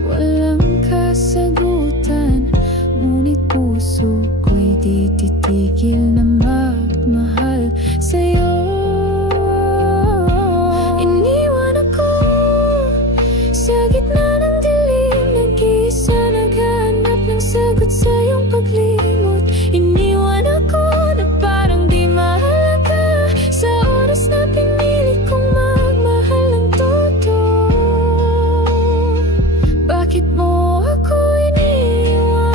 walang kasagutan, ngunit puso ko'y di titigil na magmahal sa'yo. Iniwan ako sa gitna ng dilim, nag-iisa naghanap ng sagot sa iyong paglimot. Iniwan ako na parang di mahalaga sa oras na pinili kong magmahal ng totoo. Bakit mo ako iniwan?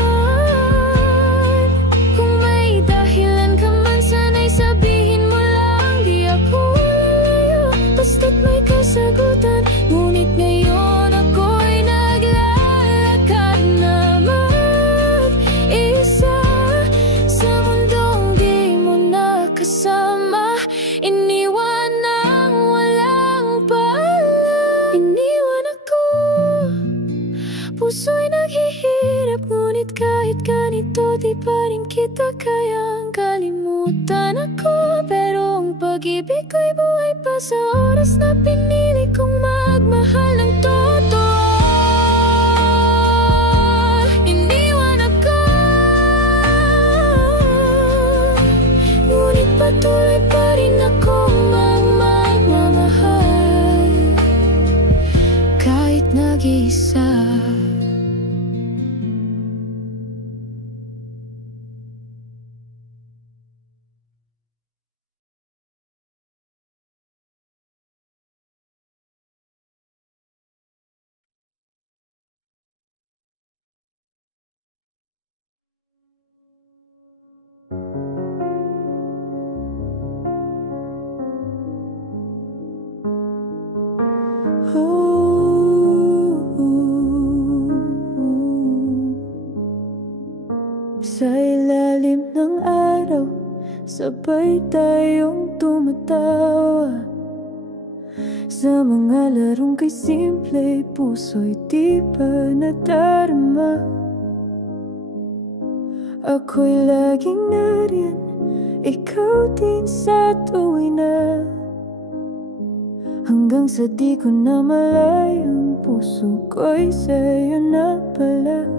Kung may dahilan ka man, sana'y sabihin mo lang, di ako lalayo basta't may kasagutan. Ngunit ngayon ako'y naglalakad na mag-isa sa mundong di mo nakasama. Iniwan nang walang paalam. Iniwan ako, puso'y naghihirap, ngunit kahit ganito di pa rin kita kayang kalimutan ako. Pero ang pag-ibig ko'y buhay pa sa oras na pinili kong magmahal ng totoo. Iniwan ako, ngunit patuloy pa rin akong magmamahal kahit nag-iisa. Sa ilalim ng araw, sabay tayong tumatawa. Sa mga larong kay simple, puso'y di pa nadarama. Ako'y laging nariyan, ikaw din sa tuwi na. Hanggang sa di ko na malayang puso ko'y sa'yo na pala.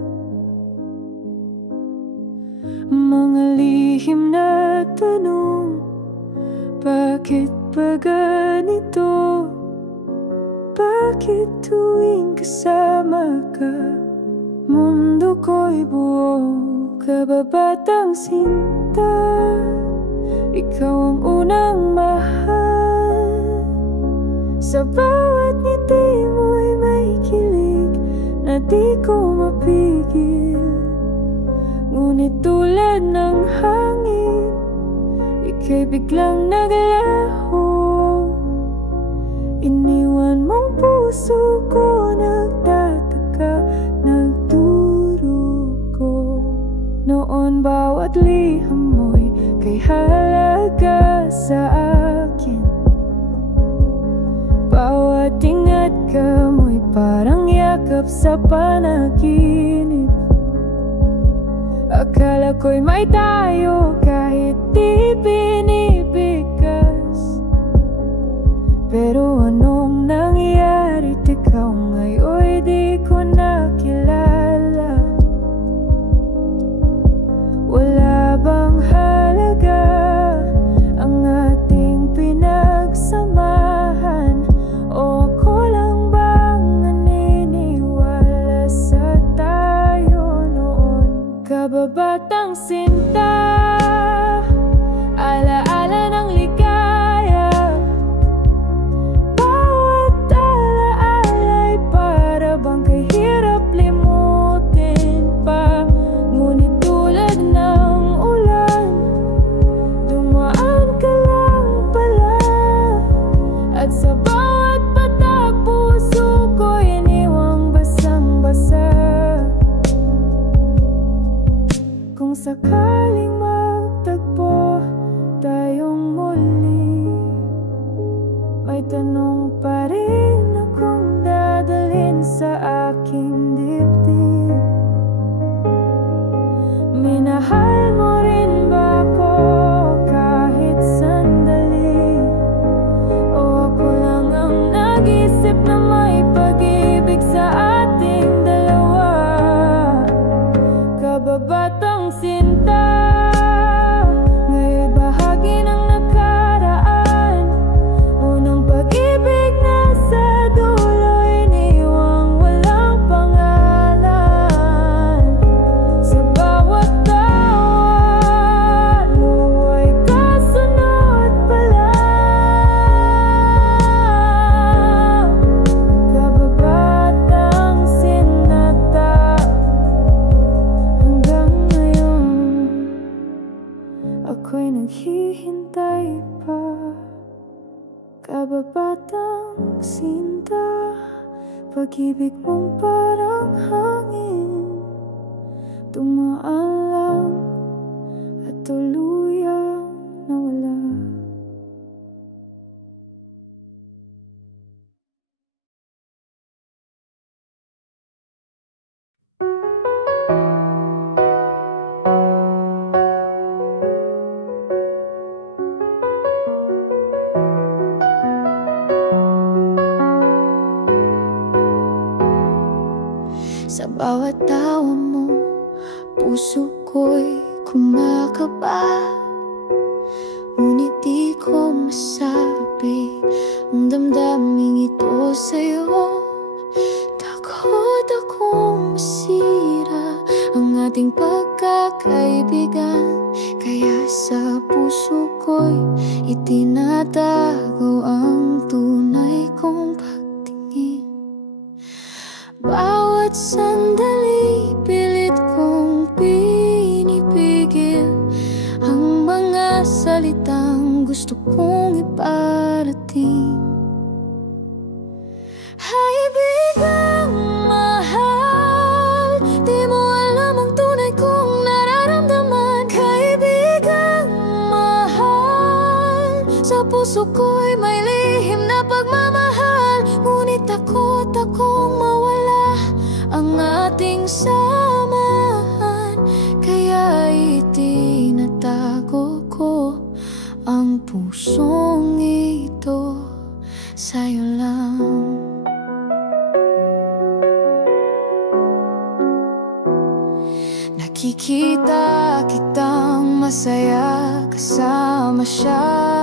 Mga lihim na tanong, bakit ba ganito? Bakit tuwing kasama ka, mundo ko'y buo? Kababatang sinta, ikaw ang unang mahal. Sa bawat ngiti mo'y may kilig na di ko mapigil. Ngunit tulad ng hangin, ika'y biglang naglaho. Iniwan mong puso ko, nagtataka, nagdurugo. Noon bawat liham mo'y kay halaga sa akin. Bawat ingat ka mo'y parang yakap sa panaginip. Akala ko'y may tayo kahit di binibigkas. Pero anong nangyari? Ikaw ngayon'y di ko nakilala. Wala bang halaga ang ating pinagsamahan? O ako lang bang naniniwala sa tayo noon? Kababatang sinta, alaala ng ligaya. Bawat alaala'y para bang kahirap limutin pa. Ngunit tulad ng ulan, dumaan ka lang pala. At sa bawat patak puso ko iniwang basang-basa. Kung sakaling magtagpo tayong muli, may tanong pa rin akong dadalhin sa aking dibdib. Minahal mo rin ba ako kahit sandali? O ako lang ang nag-isip na may pag-ibig sa ating dalawa? Kababatang sinta, ngayon'y bahagi ng nakaraan. Unang pag-ibig na sa dulo iniwang walang pangalan. Sa bawat tawa, luwa'y kasunod pala. Kababatang sinata, hanggang ngayon ako'y naghihintay pa. Kababatang sinta, pag-ibig mong parang hangin, dumaan lang at tuluyang nawala. Sa bawat tawa mo, puso ko'y kumakaba. Ngunit di ko masabi ang damdaming ito sa'yo. Takot akong masira ang ating pagkakaibigan, kaya sa puso ko'y itinatago ang tunay kong pagtingin. Bawat sandali pilit kong pinipigil ang mga salitang gusto kong iparating. Sa puso ko'y may lihim na pagmamahal, ngunit takot akong mawala ang ating samahan. Kaya itinatago ko ang pusong ito sa'yo lang. Nakikita kitang masaya kasama siya.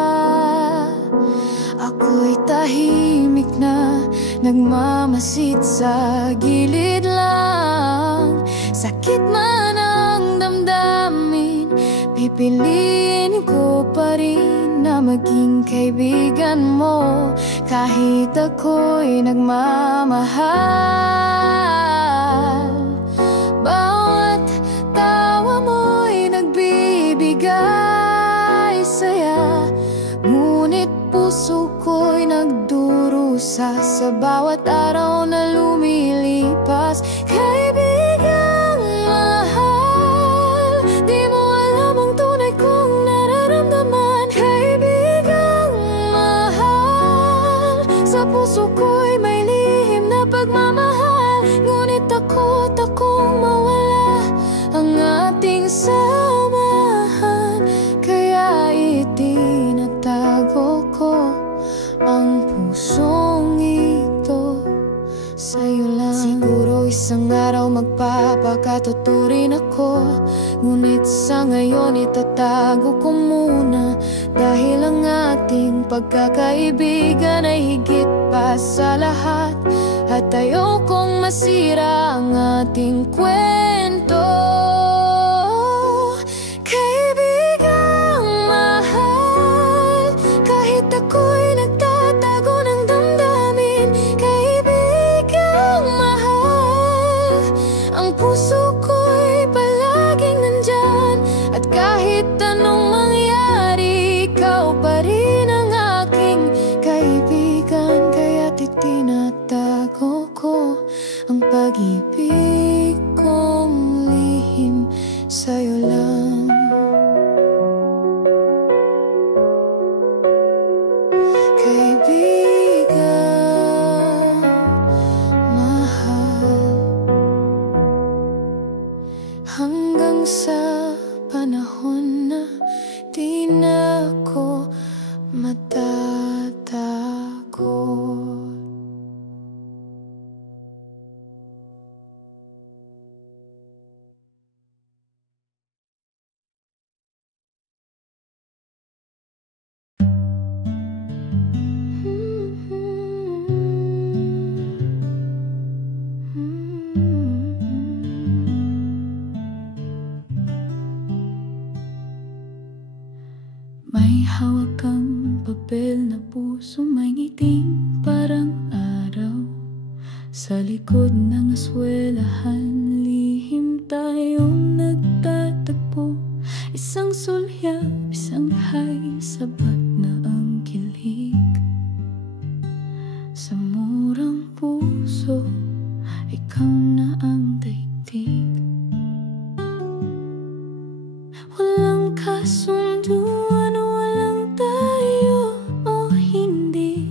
Ako'y tahimik na nagmamasid sa gilid lang. Sakit man ang damdamin, pipiliin ko pa rin na maging kaibigan mo, kahit ako'y nagmamahal. Bawat tawa mo'y nagbibigay saya, ngunit puso ko'y nagdurusa sa bawat araw na lumilipas. Kaibigang mahal, di mo alam ang tunay kong nararamdaman. Kaibigang mahal, sa puso ko'y may lihim na pagmamahal, ngunit takot akong mawala ang ating samahan. Kaya itinatago ko ang pusong ito sa'yo lang. Siguro isang araw magpapakatuturin ako, ngunit sa ngayon itatago ko muna, dahil ang ating pagkakaibigan ay higit pa sa lahat, at ayokong masira ang ating kwento. Kaibigang mahal, kahit ako'y nagtatago ng damdamin. Kaibigang mahal, ang puso ko'y palaging nandyan, at kahit anong mangyari, ikaw pa rin ang aking kaibigan. Kaya't itinatago ko ang pag-ibig kong lihim sa'yo lang. Kaibigang mahal, hanggang sa panahon na di na ako matatago. May hawak kang papel na puso, may ngiting parang araw. Sa likod ng aswelahan, lihim tayong nagtatagpo. Isang sulyap, isang hay, sapat na ang kilig. Sa murang puso, ikaw na ang daigdig. Walang kasunduan, walang tayo o hindi,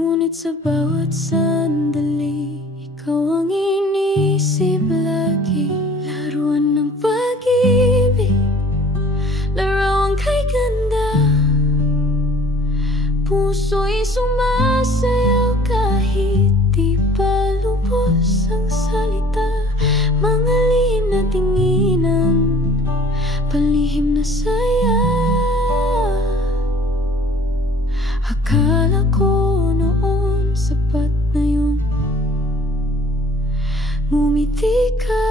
ngunit sa bawat sandali, ikaw ang inisip lagi. Laruan ng pag-ibig, larawan kay ganda, puso'y sumasayaw kahit di pa lubos ang salita. Mga lihim na tinginan, palihim na saya. Akala ko noon sapat na yung ngumiti ka.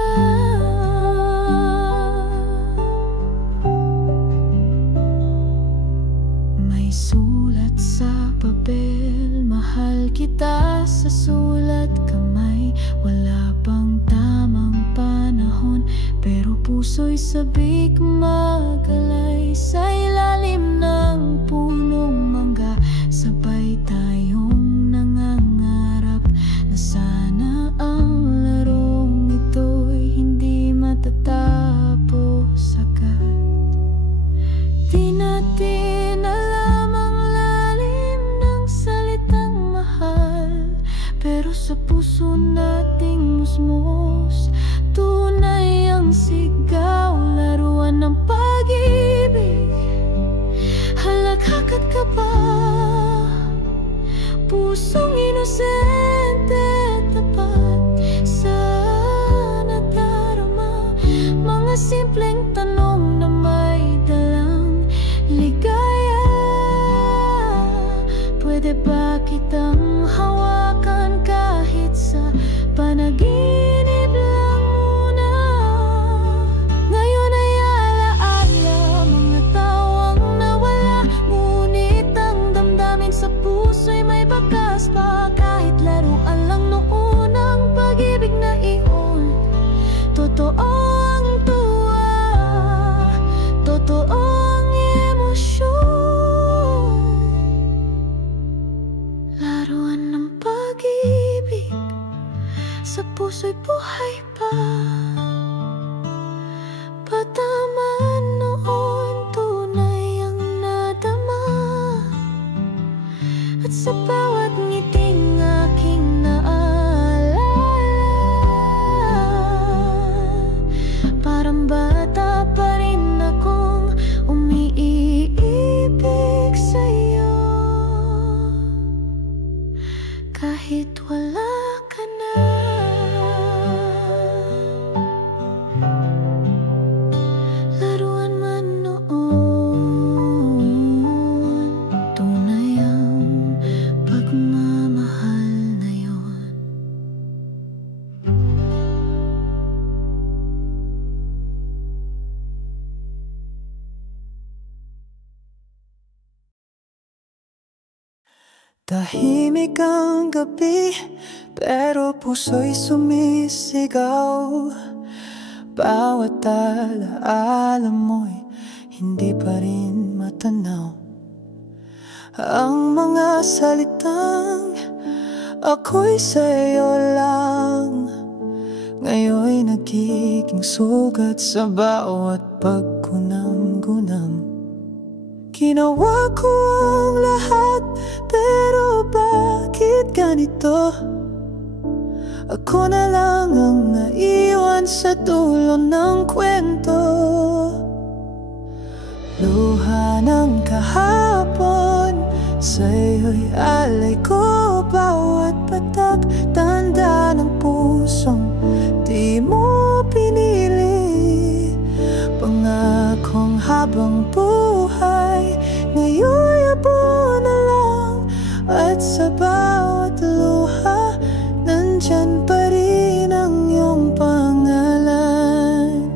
May sulat sa papel, mahal kita sa sulat kamay. Wala pang tamang panahon, pero puso'y sabik magalay. Sa ilalim ng punong mangga, sabay tayong nangangarap na sana ang larong ito'y hindi matatapos agad. Di natin alam ang puso nating musmos. Tunay ang sigaw, laruan ng pag-ibig. Halakhak at kaba, pusong inosente at tapat sa nadarama. Mga simpleng tanong na may dalang ligaya. Pwede ba kitang hawakan kahit sa panaginip lang muna? Ngayon ay alaala mga tawang nawala, ngunit ang damdamin sa puso'y may bakas pa. Kahit laruan lang noon ang pag-ibig na iyon, totoo ang tuwa, totoo ang emosyon. Laruan ng pag-ibig, sa puso'y buhay pa. Pataman noon, tunay ang nadama. At sa bawat ngiting aking naalala, parang bata pa rin akong umiibig sa'yo. Kahit wala ka na, laruan man noon, tunay ang pagmamahal na yun. Tahimik ang gabi, pero puso'y sumisigaw. Bawat alaala mo'y hindi pa rin matanaw. Ang mga salitang ako'y sa'yo lang, ngayon'y nagiging sugat sa bawat pagkunam-gunam. Ginawa ko ang lahat, pero bakit ganito? Ako na lang ang naiwan sa dulo ng kwento. Luha ng kahapon, sa'yo'y alay ko. Bawat patak, tanda ng pusong di mo pinili. Pangakong habang buhay, ngayon'y abo na lang. At sa bawat luha, nandyan pa rin ang iyong pangalan.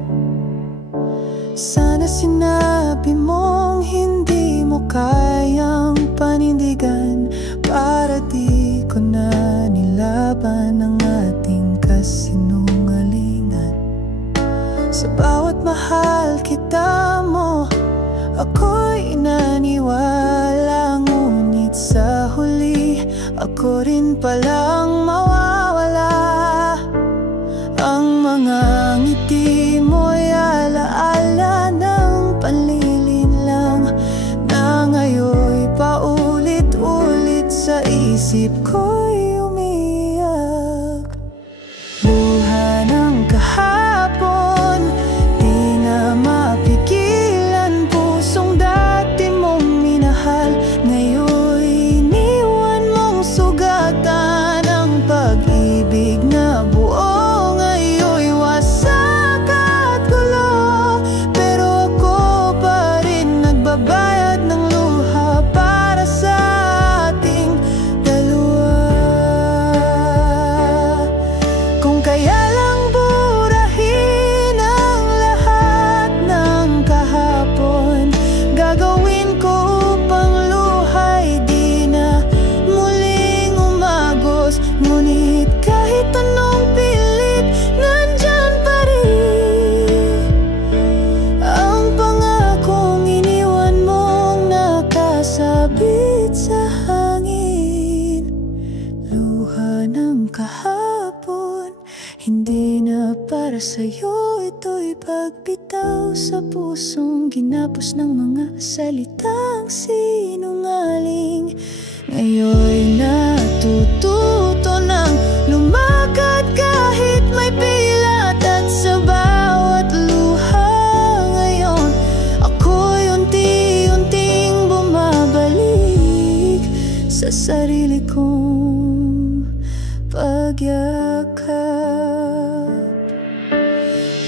Sana sinabi mong hindi mo kayang panindigan, para di ko na nilaban ang ating kasinungalingan. Sa bawat mahal kita mo, ako'y inaniwala. Ngunit sa huli, ako rin palang mawawala. Ang mga ngiti mo'y alaala ng panlilin lang, na ngayon'y paulit-ulit sa isip ko'y umiyak. Luha ng kahapon, di na mapigilan. Pusong dati mong minahal, ngayon'y iniwan mong sugatan. Ang pag-ibig na buo, ngayon'y wasak at gulo. Pero ako pa rin nagbabayad ng luha para sa ating dalawa. Kung kaya lang burahin ang lahat ng kahapon, gagawin ko upang luha'y di na muling umagos. Ngunit kahit anong pilit, nandyan pa rin ang pangakong iniwan mong nakasabit sa hangin. Luha ng kahapon, hindi na para sa'yo. Ito'y pagbitaw sa pusong ginapos ng mga salitang sinungaling. Ngayon'y natututo ng lumaban. sa sarili kong pagyakap.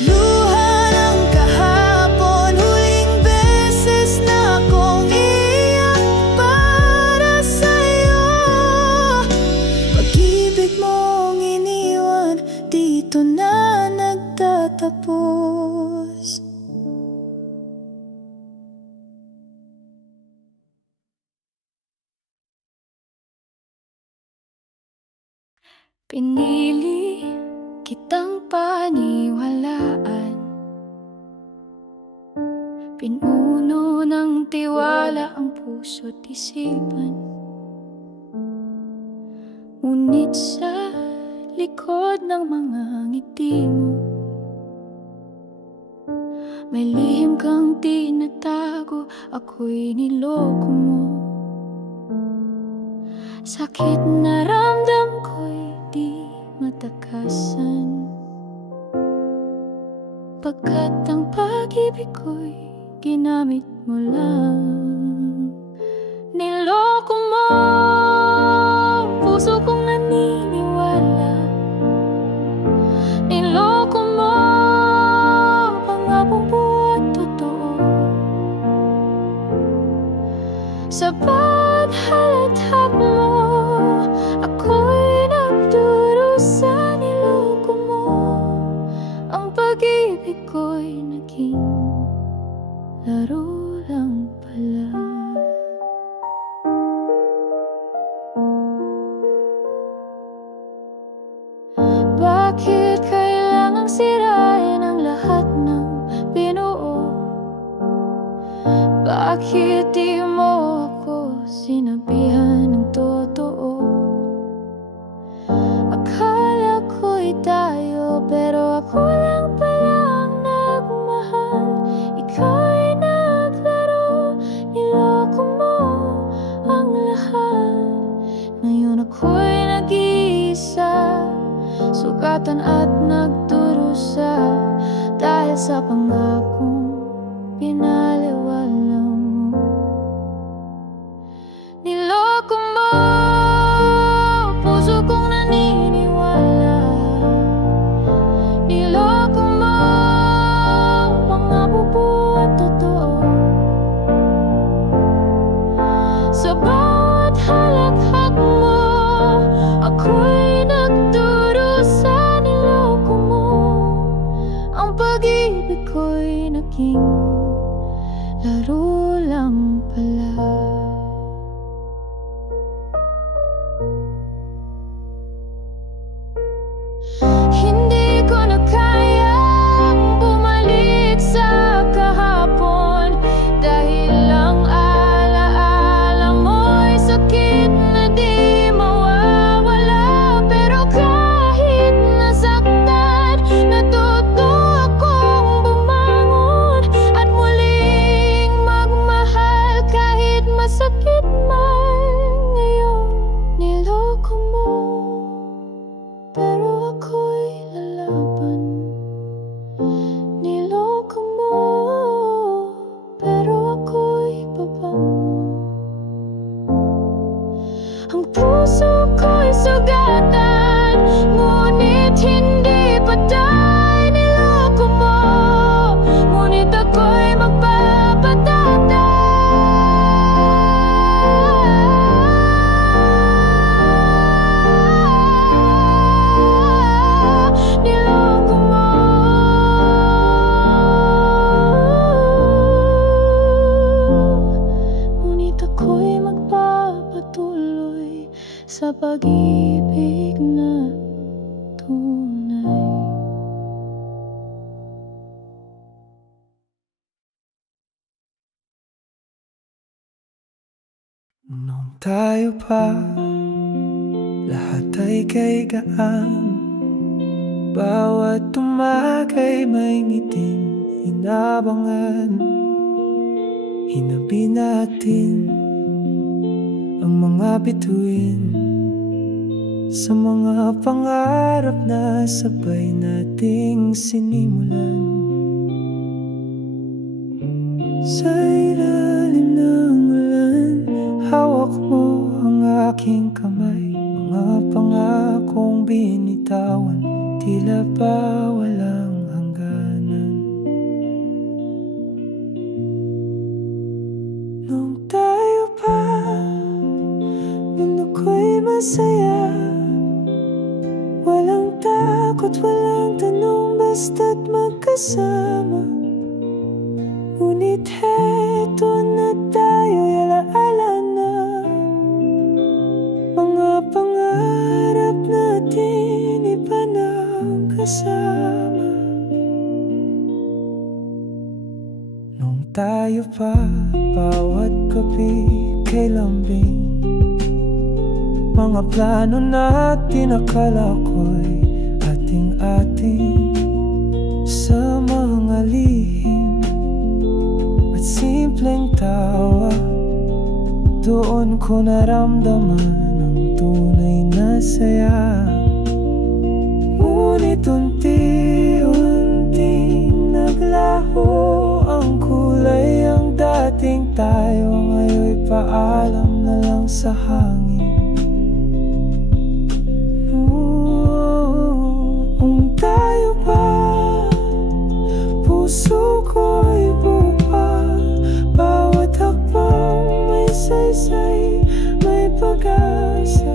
Luha ng kahapon, huling beses na akong iyak para sa'yo. Pag-ibig mong iniwan, dito na nagtatapos. Pinili kitang paniwalaan, pinuno ng tiwala ang puso't isipan. Ngunit sa likod ng mga ngiti mo, may lihim kang tinatago, ako'y niloko mo. Sakit na ramdam ko'y di matakasan, pagkat ang pag-ibig ko'y ginamit mo lang. Niloko mo puso kong naniniwala, niloko mo pangakong buhat totoo. Sa bawat halathak mo, ako'y nagdurusa. Niloko mo, ang pag-ibig ko'y naging laro lang pala. Bakit kailangang sirain ang lahat ng binuo? Bakit di mo ako sinabihan ng totoo? Akala ko'y tayo, pero ako lang pala ang nagmahal. Ika'y naglaro, niloko mo ang lahat. Ngayon ako'y nag-iisa, sugatan at nagdurusa, dahil sa pangakong pinaliwala mo. Niloko mo puso kong naniniwala, niloko mo pangako at totoo. Sa bawat halakhak mo, ako'y nagdurusa. Niloko mo, ang pag-ibig ko'y naging laro lang pala. Hindi ko na kayang bumalik sa kahapon, dahil ang alaala mo'y sakit na di mawawala. Pero kahit nasaktan, natuto akong bumangon at muling magmahal kahit masakit man ngayon. Niloko mo, pero ako'y lalaban. Niloko mo, pero ako'y babangon. Ang puso ko'y sugatan, ngunit hindi patay. Niloko mo, ngunit ako'y magpapatata. Niloko mo, ngunit ako'y magpapatuloy sa pag-ibig na tunay. Nung tayo pa, lahat ay kay gaan. Bawat tumagay may ngiting inabangan. Hinabi natin ang mga bituin sa mga pangarap na sabay nating sinimulan. Sa ilalim ng ulan, hawak mo ang aking kamay, mga pangakong binitawan, tila ba walang hangganan. Nung tayo pa, nung ako'y masaya, walang takot, walang tanong, basta't magkasama. Ngunit heto na tayo, alaala na mga pangarap natin, iba nang kasama. Nung tayo pa, bawat gabi kay lambing, mga plano natin akala ko'y ating-ating. Sa mga lihim at simpleng tawa, doon ko naramdaman ang tunay na saya. Ngunit unti-unting naglaho ang kulay, ang dating tayo ngayon'y paalam na lang sa hangin. Kung tayo pa, puso ko'y buka, bawat hakbang may saysay, may pag-asa.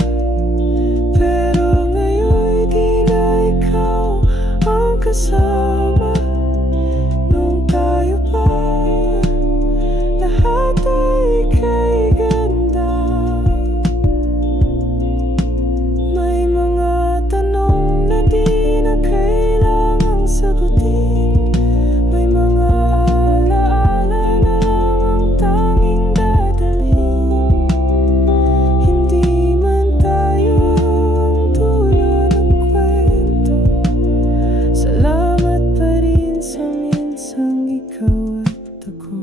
Pero ngayon'y di na ikaw ang kasama. Nung tayo pa, lahat ay kay ganda. May mga tanong na di na kailangang sagutin, may mga alaala na lang ang tanging dadalhin. Hindi man tayo ang dulo ng kwento, salamat pa rin sa minsang ikaw at ako.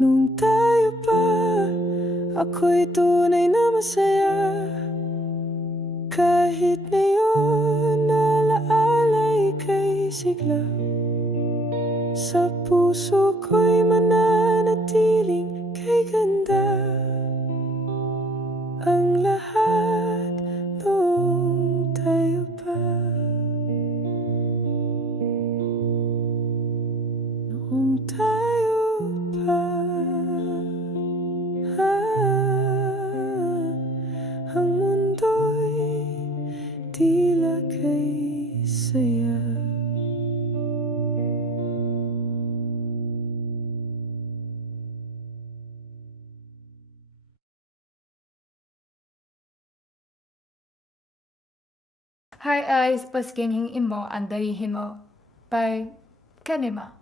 Nung tayo pa, ako'y tunay na masaya. Kahit ngayon alaala'y kay sigla, sa puso ko'y mananatiling kay ganda. Ang lahat nung tayo pa, nung tayo pa. Ang mundo'y tila kay saya. Hi Eyes, paskinging imo, andayihin mo. By Kanima.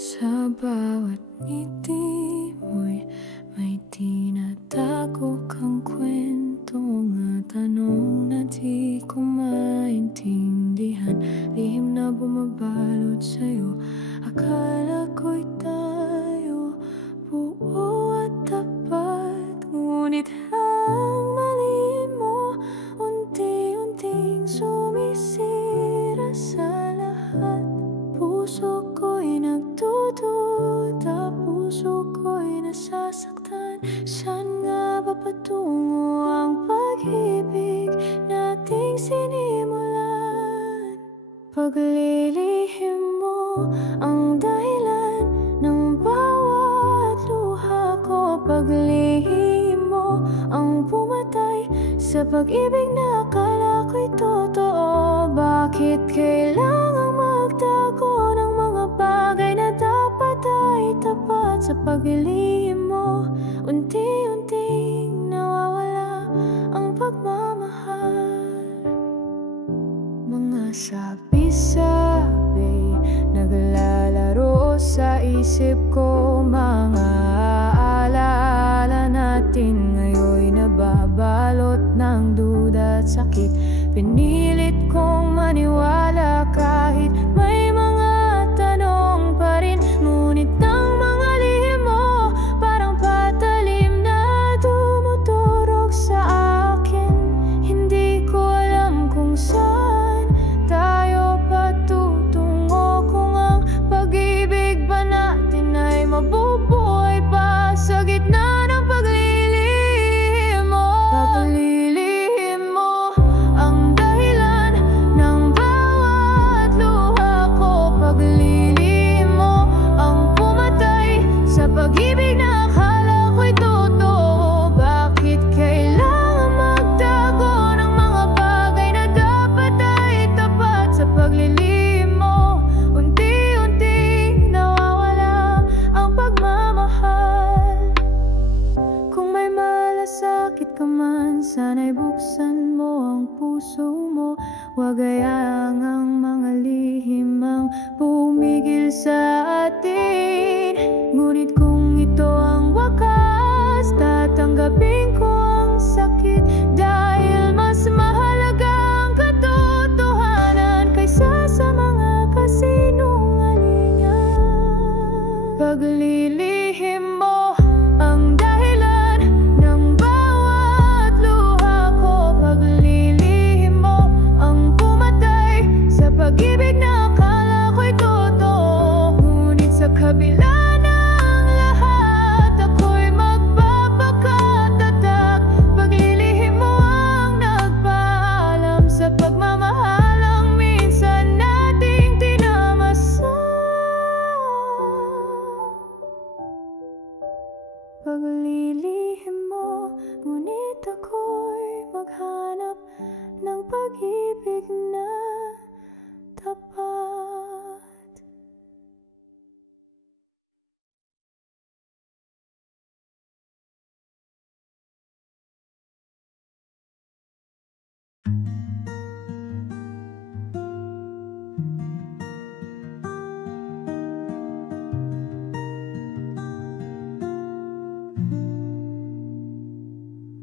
Sa bawat ngiti mo'y may tinatago kang kwento, mga tanong na di ko maintindihan, lihim na bumabalot sa'yo. Akala ko'y tayo, buo at tapat, ngunit ang mali mo unti-unting sumisira sa lahat. Puso ko'y nagdududa, puso ko'y nasasaktan. Saan nga ba patungo ang pag-ibig nating sinimulan? Paglilihim mo ang dahilan ng bawat luha ko, paglihim mo ang pumatay sa pag-ibig na akala ko'y totoo. Bakit kailangang magtago ng mga bagay na dapat ay tapat? Sa paglilihim mo, unti-unting nawawala ang pagmamahal. Mga sabi-sabi naglalaro sa isip ko, mga alaala natin ngayon'y nababalot ng duda at sakit. Pinilit kong maniwala kahit may mga tanong pa rin, ngunit ang mga lihim mo parang patalim na Nagulat ka man, sana'y buksan mo ang puso mo. Huwag hayaang ang mga lihim ang pumigil sa atin. Ngunit kung ito ang wakas, tatanggapin ko ang sakit. Dahil mas mahalaga ang katotohanan kaysa sa mga kasinungalingan. Paglilihim mo ang dahilan ng bawat luha ko. Paglilihim mo ang pumatay sa pag-ibig na akala ko'y totoo. Ngunit sa kabila ng lahat, ako'y magpapakatatag. Paglilihim mo ang nagpaalam sa pagmamahalang minsan nating tinamasan. Paglilihim mo, ngunit ako'y maghanap ng pag-ibig na tapat.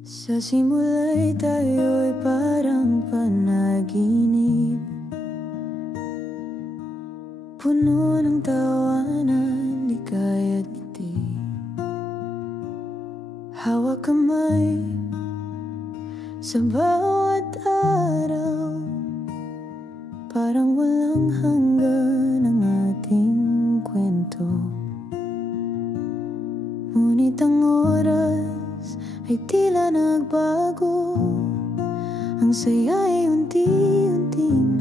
Sa simula'y tayo'y parang panaginip, puno ng tawanan, likay at ngiti. Hawak kamay sa bawat araw, parang walang hanggan ang ating kwento. Ngunit ang oras ay tila nagbago, ang saya ay unti-unting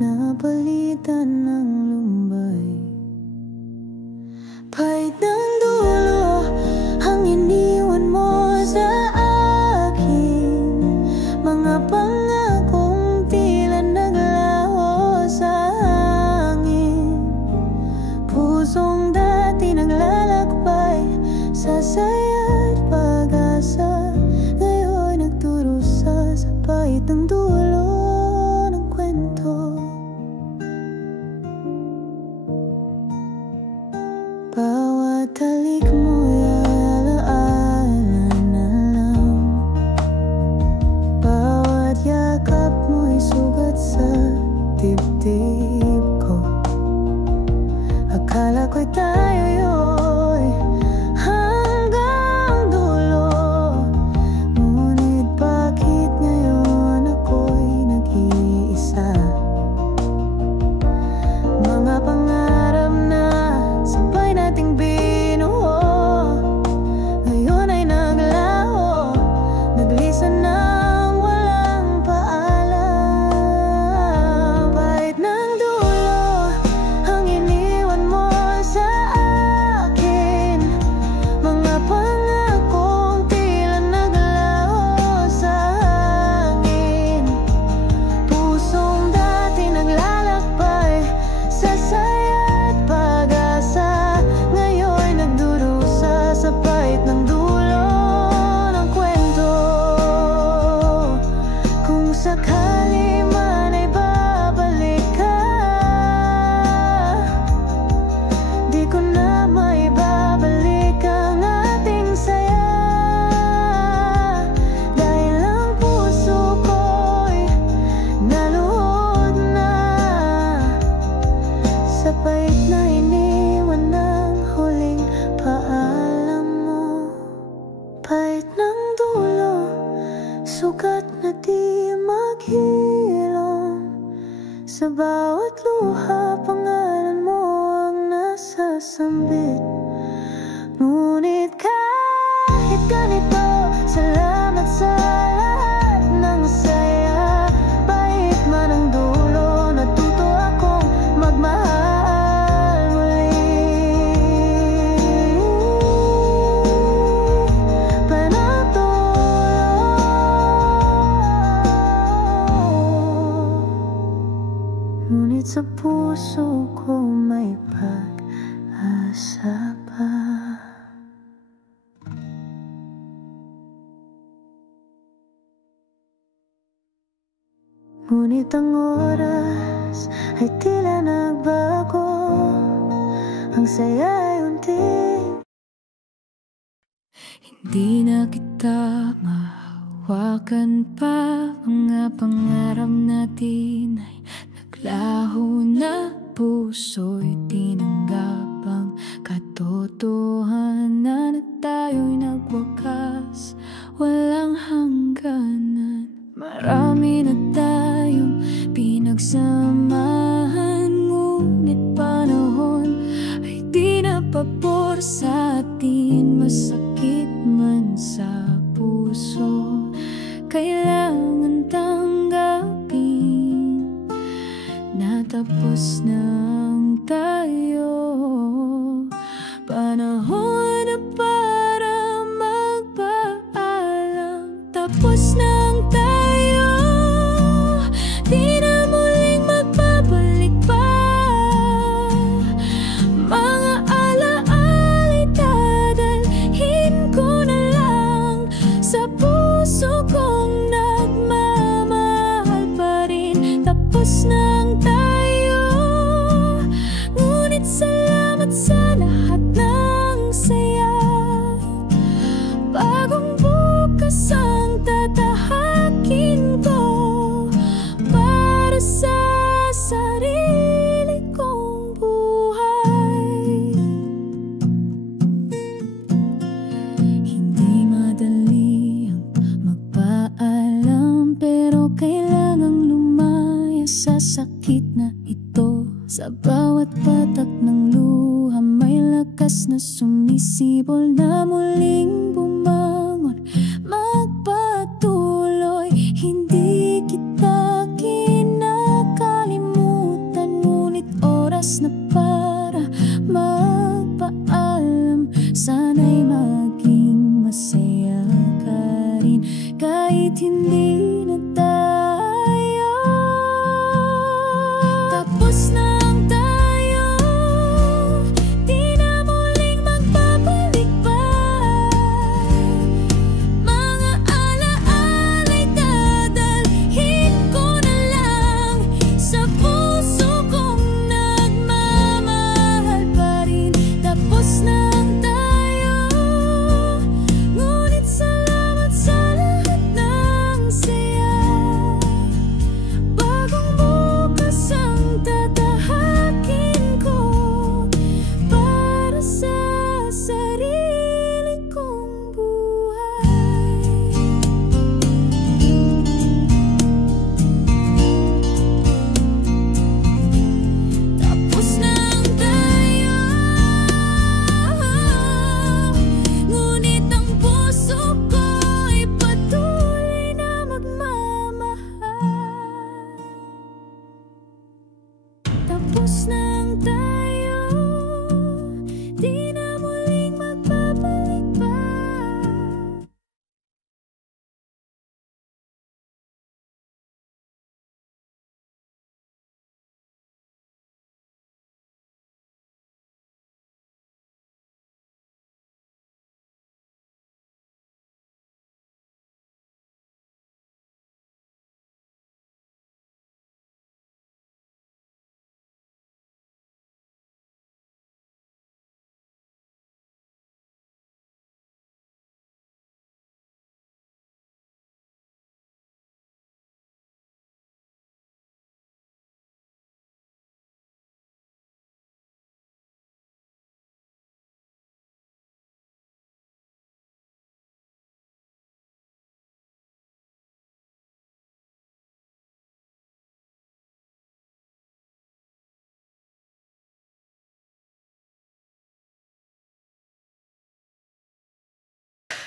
napalitan ng lumbay. Pahit ng dulo ang iniwan mo sa akin, mga pangakong tila naglaho sa hangin. Pusong dati naglalakbay sa saya't pag-asa, ngayon nagdurusa sa pahit ng dulo ng kwento. Bawat halik mo'y alaala na lang, bawat yakap mo'y sugat sa dibdib ko. Akala ko'y tayo'y hanggang dulo, ngunit bakit ngayon ako'y nag-iisa? Mga pangarap na sabay nating binuo, ngayon ay naglaho, naglisan ng walang paalam. Pahit ng dulo ang iniwan mo sa akin, mga pangakong tila naglaho sa hangin. Pusong dati naglalakbay sa saya't pag-asa, ngayon nagdurusa sa pahit ng dulo ng kwento. Kung sakali man ay babalik ka, di ko na maibabalik ang ating saya. Dahil ang puso ko'y naluhod na sa pahit na iniwan ng huling paalam mo. Pahit ng dulo, sugat na di maghilom, sa bawat luha pangalan mo ang nasasambit. Ngunit kahit ganito, salamat sa lahat ng saya. Pahit man ang dulo, natuto akong magmahal muli. Panatulo, ngunit sa puso ko may pag-asa pa. ngunit ang oras ay tila nagbago. Ang saya ay unting hindi na kita mahawakan pa. Mga pangarap natin ay naglaho na. Puso'y tinanggap ang katotohanan at tayo'y nagwakas, walang hangganan. Marami na tayong pinagsamahan, ngunit panahon ay di na pabor sa atin. Masakit man sa puso, kailangan tanggapin na tapos nang tayo. Panahon na para magpaalam. Tapos nang tayo, di na muling magbabalik pa. Mga alaala'y dadalhin ko na lang sa puso kong nagmamahal pa rin. Tapos nang tayo, ngunit salamat sa lahat ng saya. Bagong bukas ang tatahakin ko para sa sarili kong buhay. Hindi madali ang magpaalam, pero kailangang lumaya sa sakit na ito. Sa bawat patak ng luha may lakas na sumisibol na muling bumangon, magpatuloy. Hindi kita kinakalimutan, ngunit oras na para magpaalam. Sana'y maging masaya ka rin kahit hindi na tayo. Tapos nang tayo, di na muling magbabalik pa. Mga alaala'y dadalhin ko na lang sa puso kong nagmamahal pa rin. Tapos nang tayo, ngunit salamat sa lahat ng saya. Bagong bukas ang tatahakin ko para sa sarili kong buhay. Tapos nang tayo, ngunit ang puso ko'y patuloy na magmamahal. Tapos nang tayo, di na muling magbabalik pa.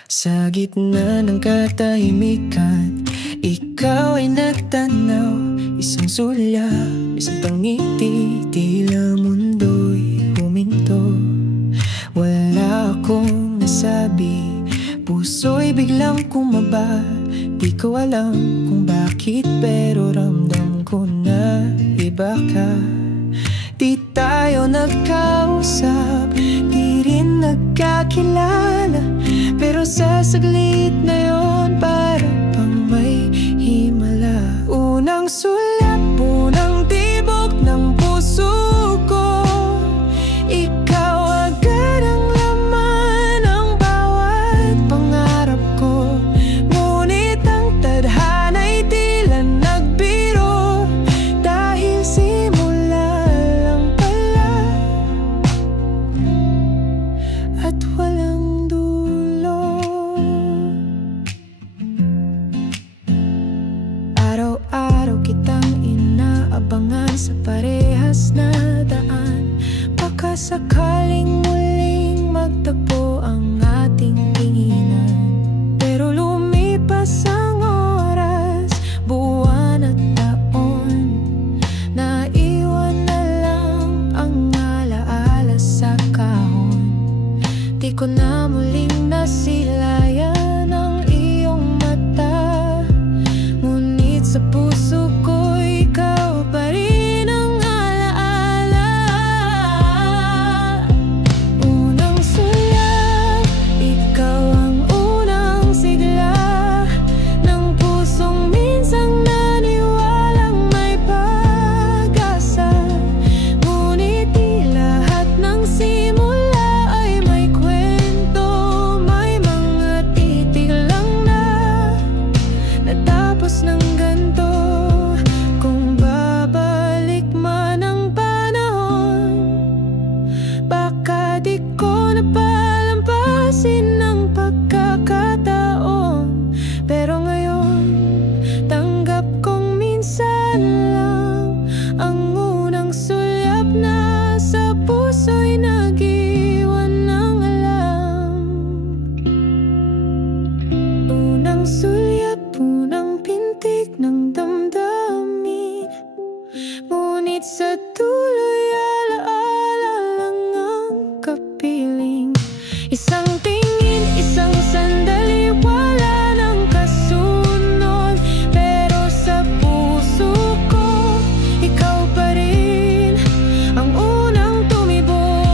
Sa gitna ng katahimikan, ikaw ay nagtanaw. Isang sulyap, isang pangiti, tila mundo'y huminto. Wala akong nasabi, puso'y biglang kumaba. Di ko alam kung bakit, pero ramdam ko na iba ka. Di tayo nagkausap, di rin nagkakilala, pero sa saglit na yon para pang may himala. Unang sulat sakaling muling magtagpo ang ating tinginan. Pero lumipas ang oras, buwan at taon, naiwan na lang ang alaala sa kahon. Di ko na muling nasilayan ang iyong mata, ngunit sa puso ko ikaw pa rin ang alaala. Unang sulat, ikaw ang unang sigla ng pusong minsang naniwalang may pag-asa. Ngunit di lahat ng simula ay may kwento, may mga titig lang na natapos ng ganto. Kung babalik man ang panahon, baka di ko napalampasin ang pagkakataon. Pero ngayon, tanggap kong minsan lang ang unang sulyap na sa puso'y nag-iwan ng alam. Unang sulyap, unang pintig ng damdamin, ngunit sa tuloy alaala lang ang kapiling. Isang tingin, isang sandali, wala nang kasunod, pero sa puso ko ikaw pa rin ang unang tumibok.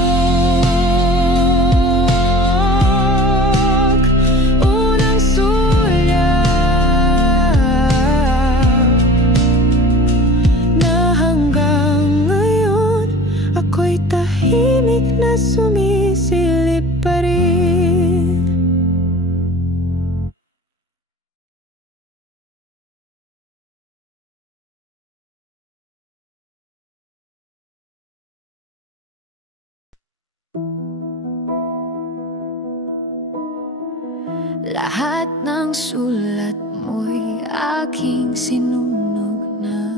Unang sulyap na hanggang ngayon ako'y tahimik na sumisilip pa rin. Lahat ng sulat mo'y aking sinunog na.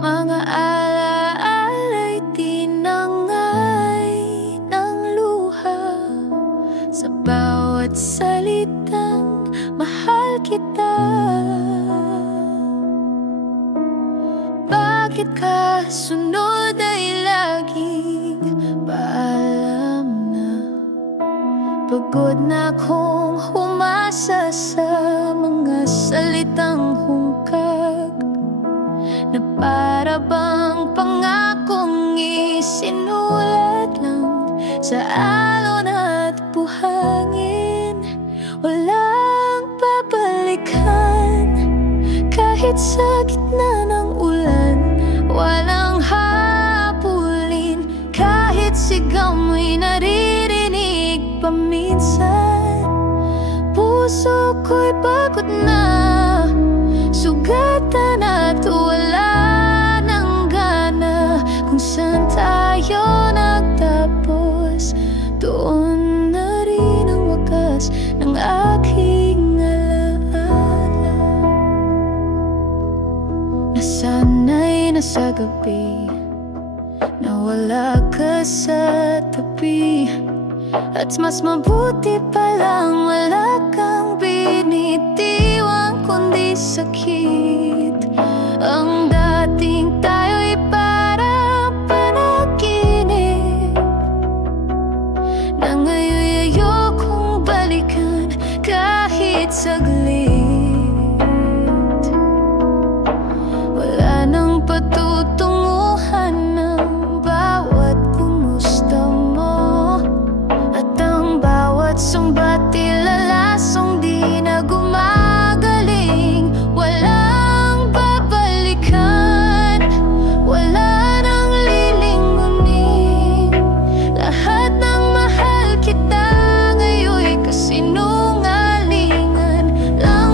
Mga alaala'y tinangay ng luha. Sa bawat salitang mahal kita. Bakit kasunod ay laging paalam na? Pagod na kong humasa sa mga salitang hungkag, na para bang pangakong isinulat lang sa alon at buhangin. Walang babalikan kahit sa gitna ng ulan. Walang habulin kahit sigaw mo'y naririnig paminsan. Puso ko'y pagod na, sugatan at wala ng gana. Kung saan tayo nagtapos, doon na rin ang wakas ng aking alaala. Nasanay na sa gabi na wala ka sa tabi, at mas mabuti palang wala kang binitiwang kundi sakit. Ang dating tayo'y parang panaginip, na ngayon'y ayokong balikan kahit saglit. Wala nang patutunguhan ng bawat kumusta mo, at ang bawat sumbat lalasong di na gumagaling. Walang babalikan, wala nang lilingunin. Lahat ng mahal kita ngayon'y kasinungalingan lang.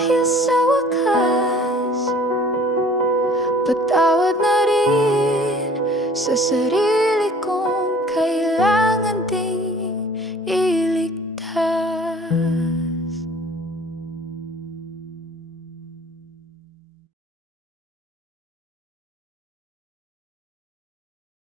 Dahil sa wakas, patawad na rin sa sarili kong kailangan.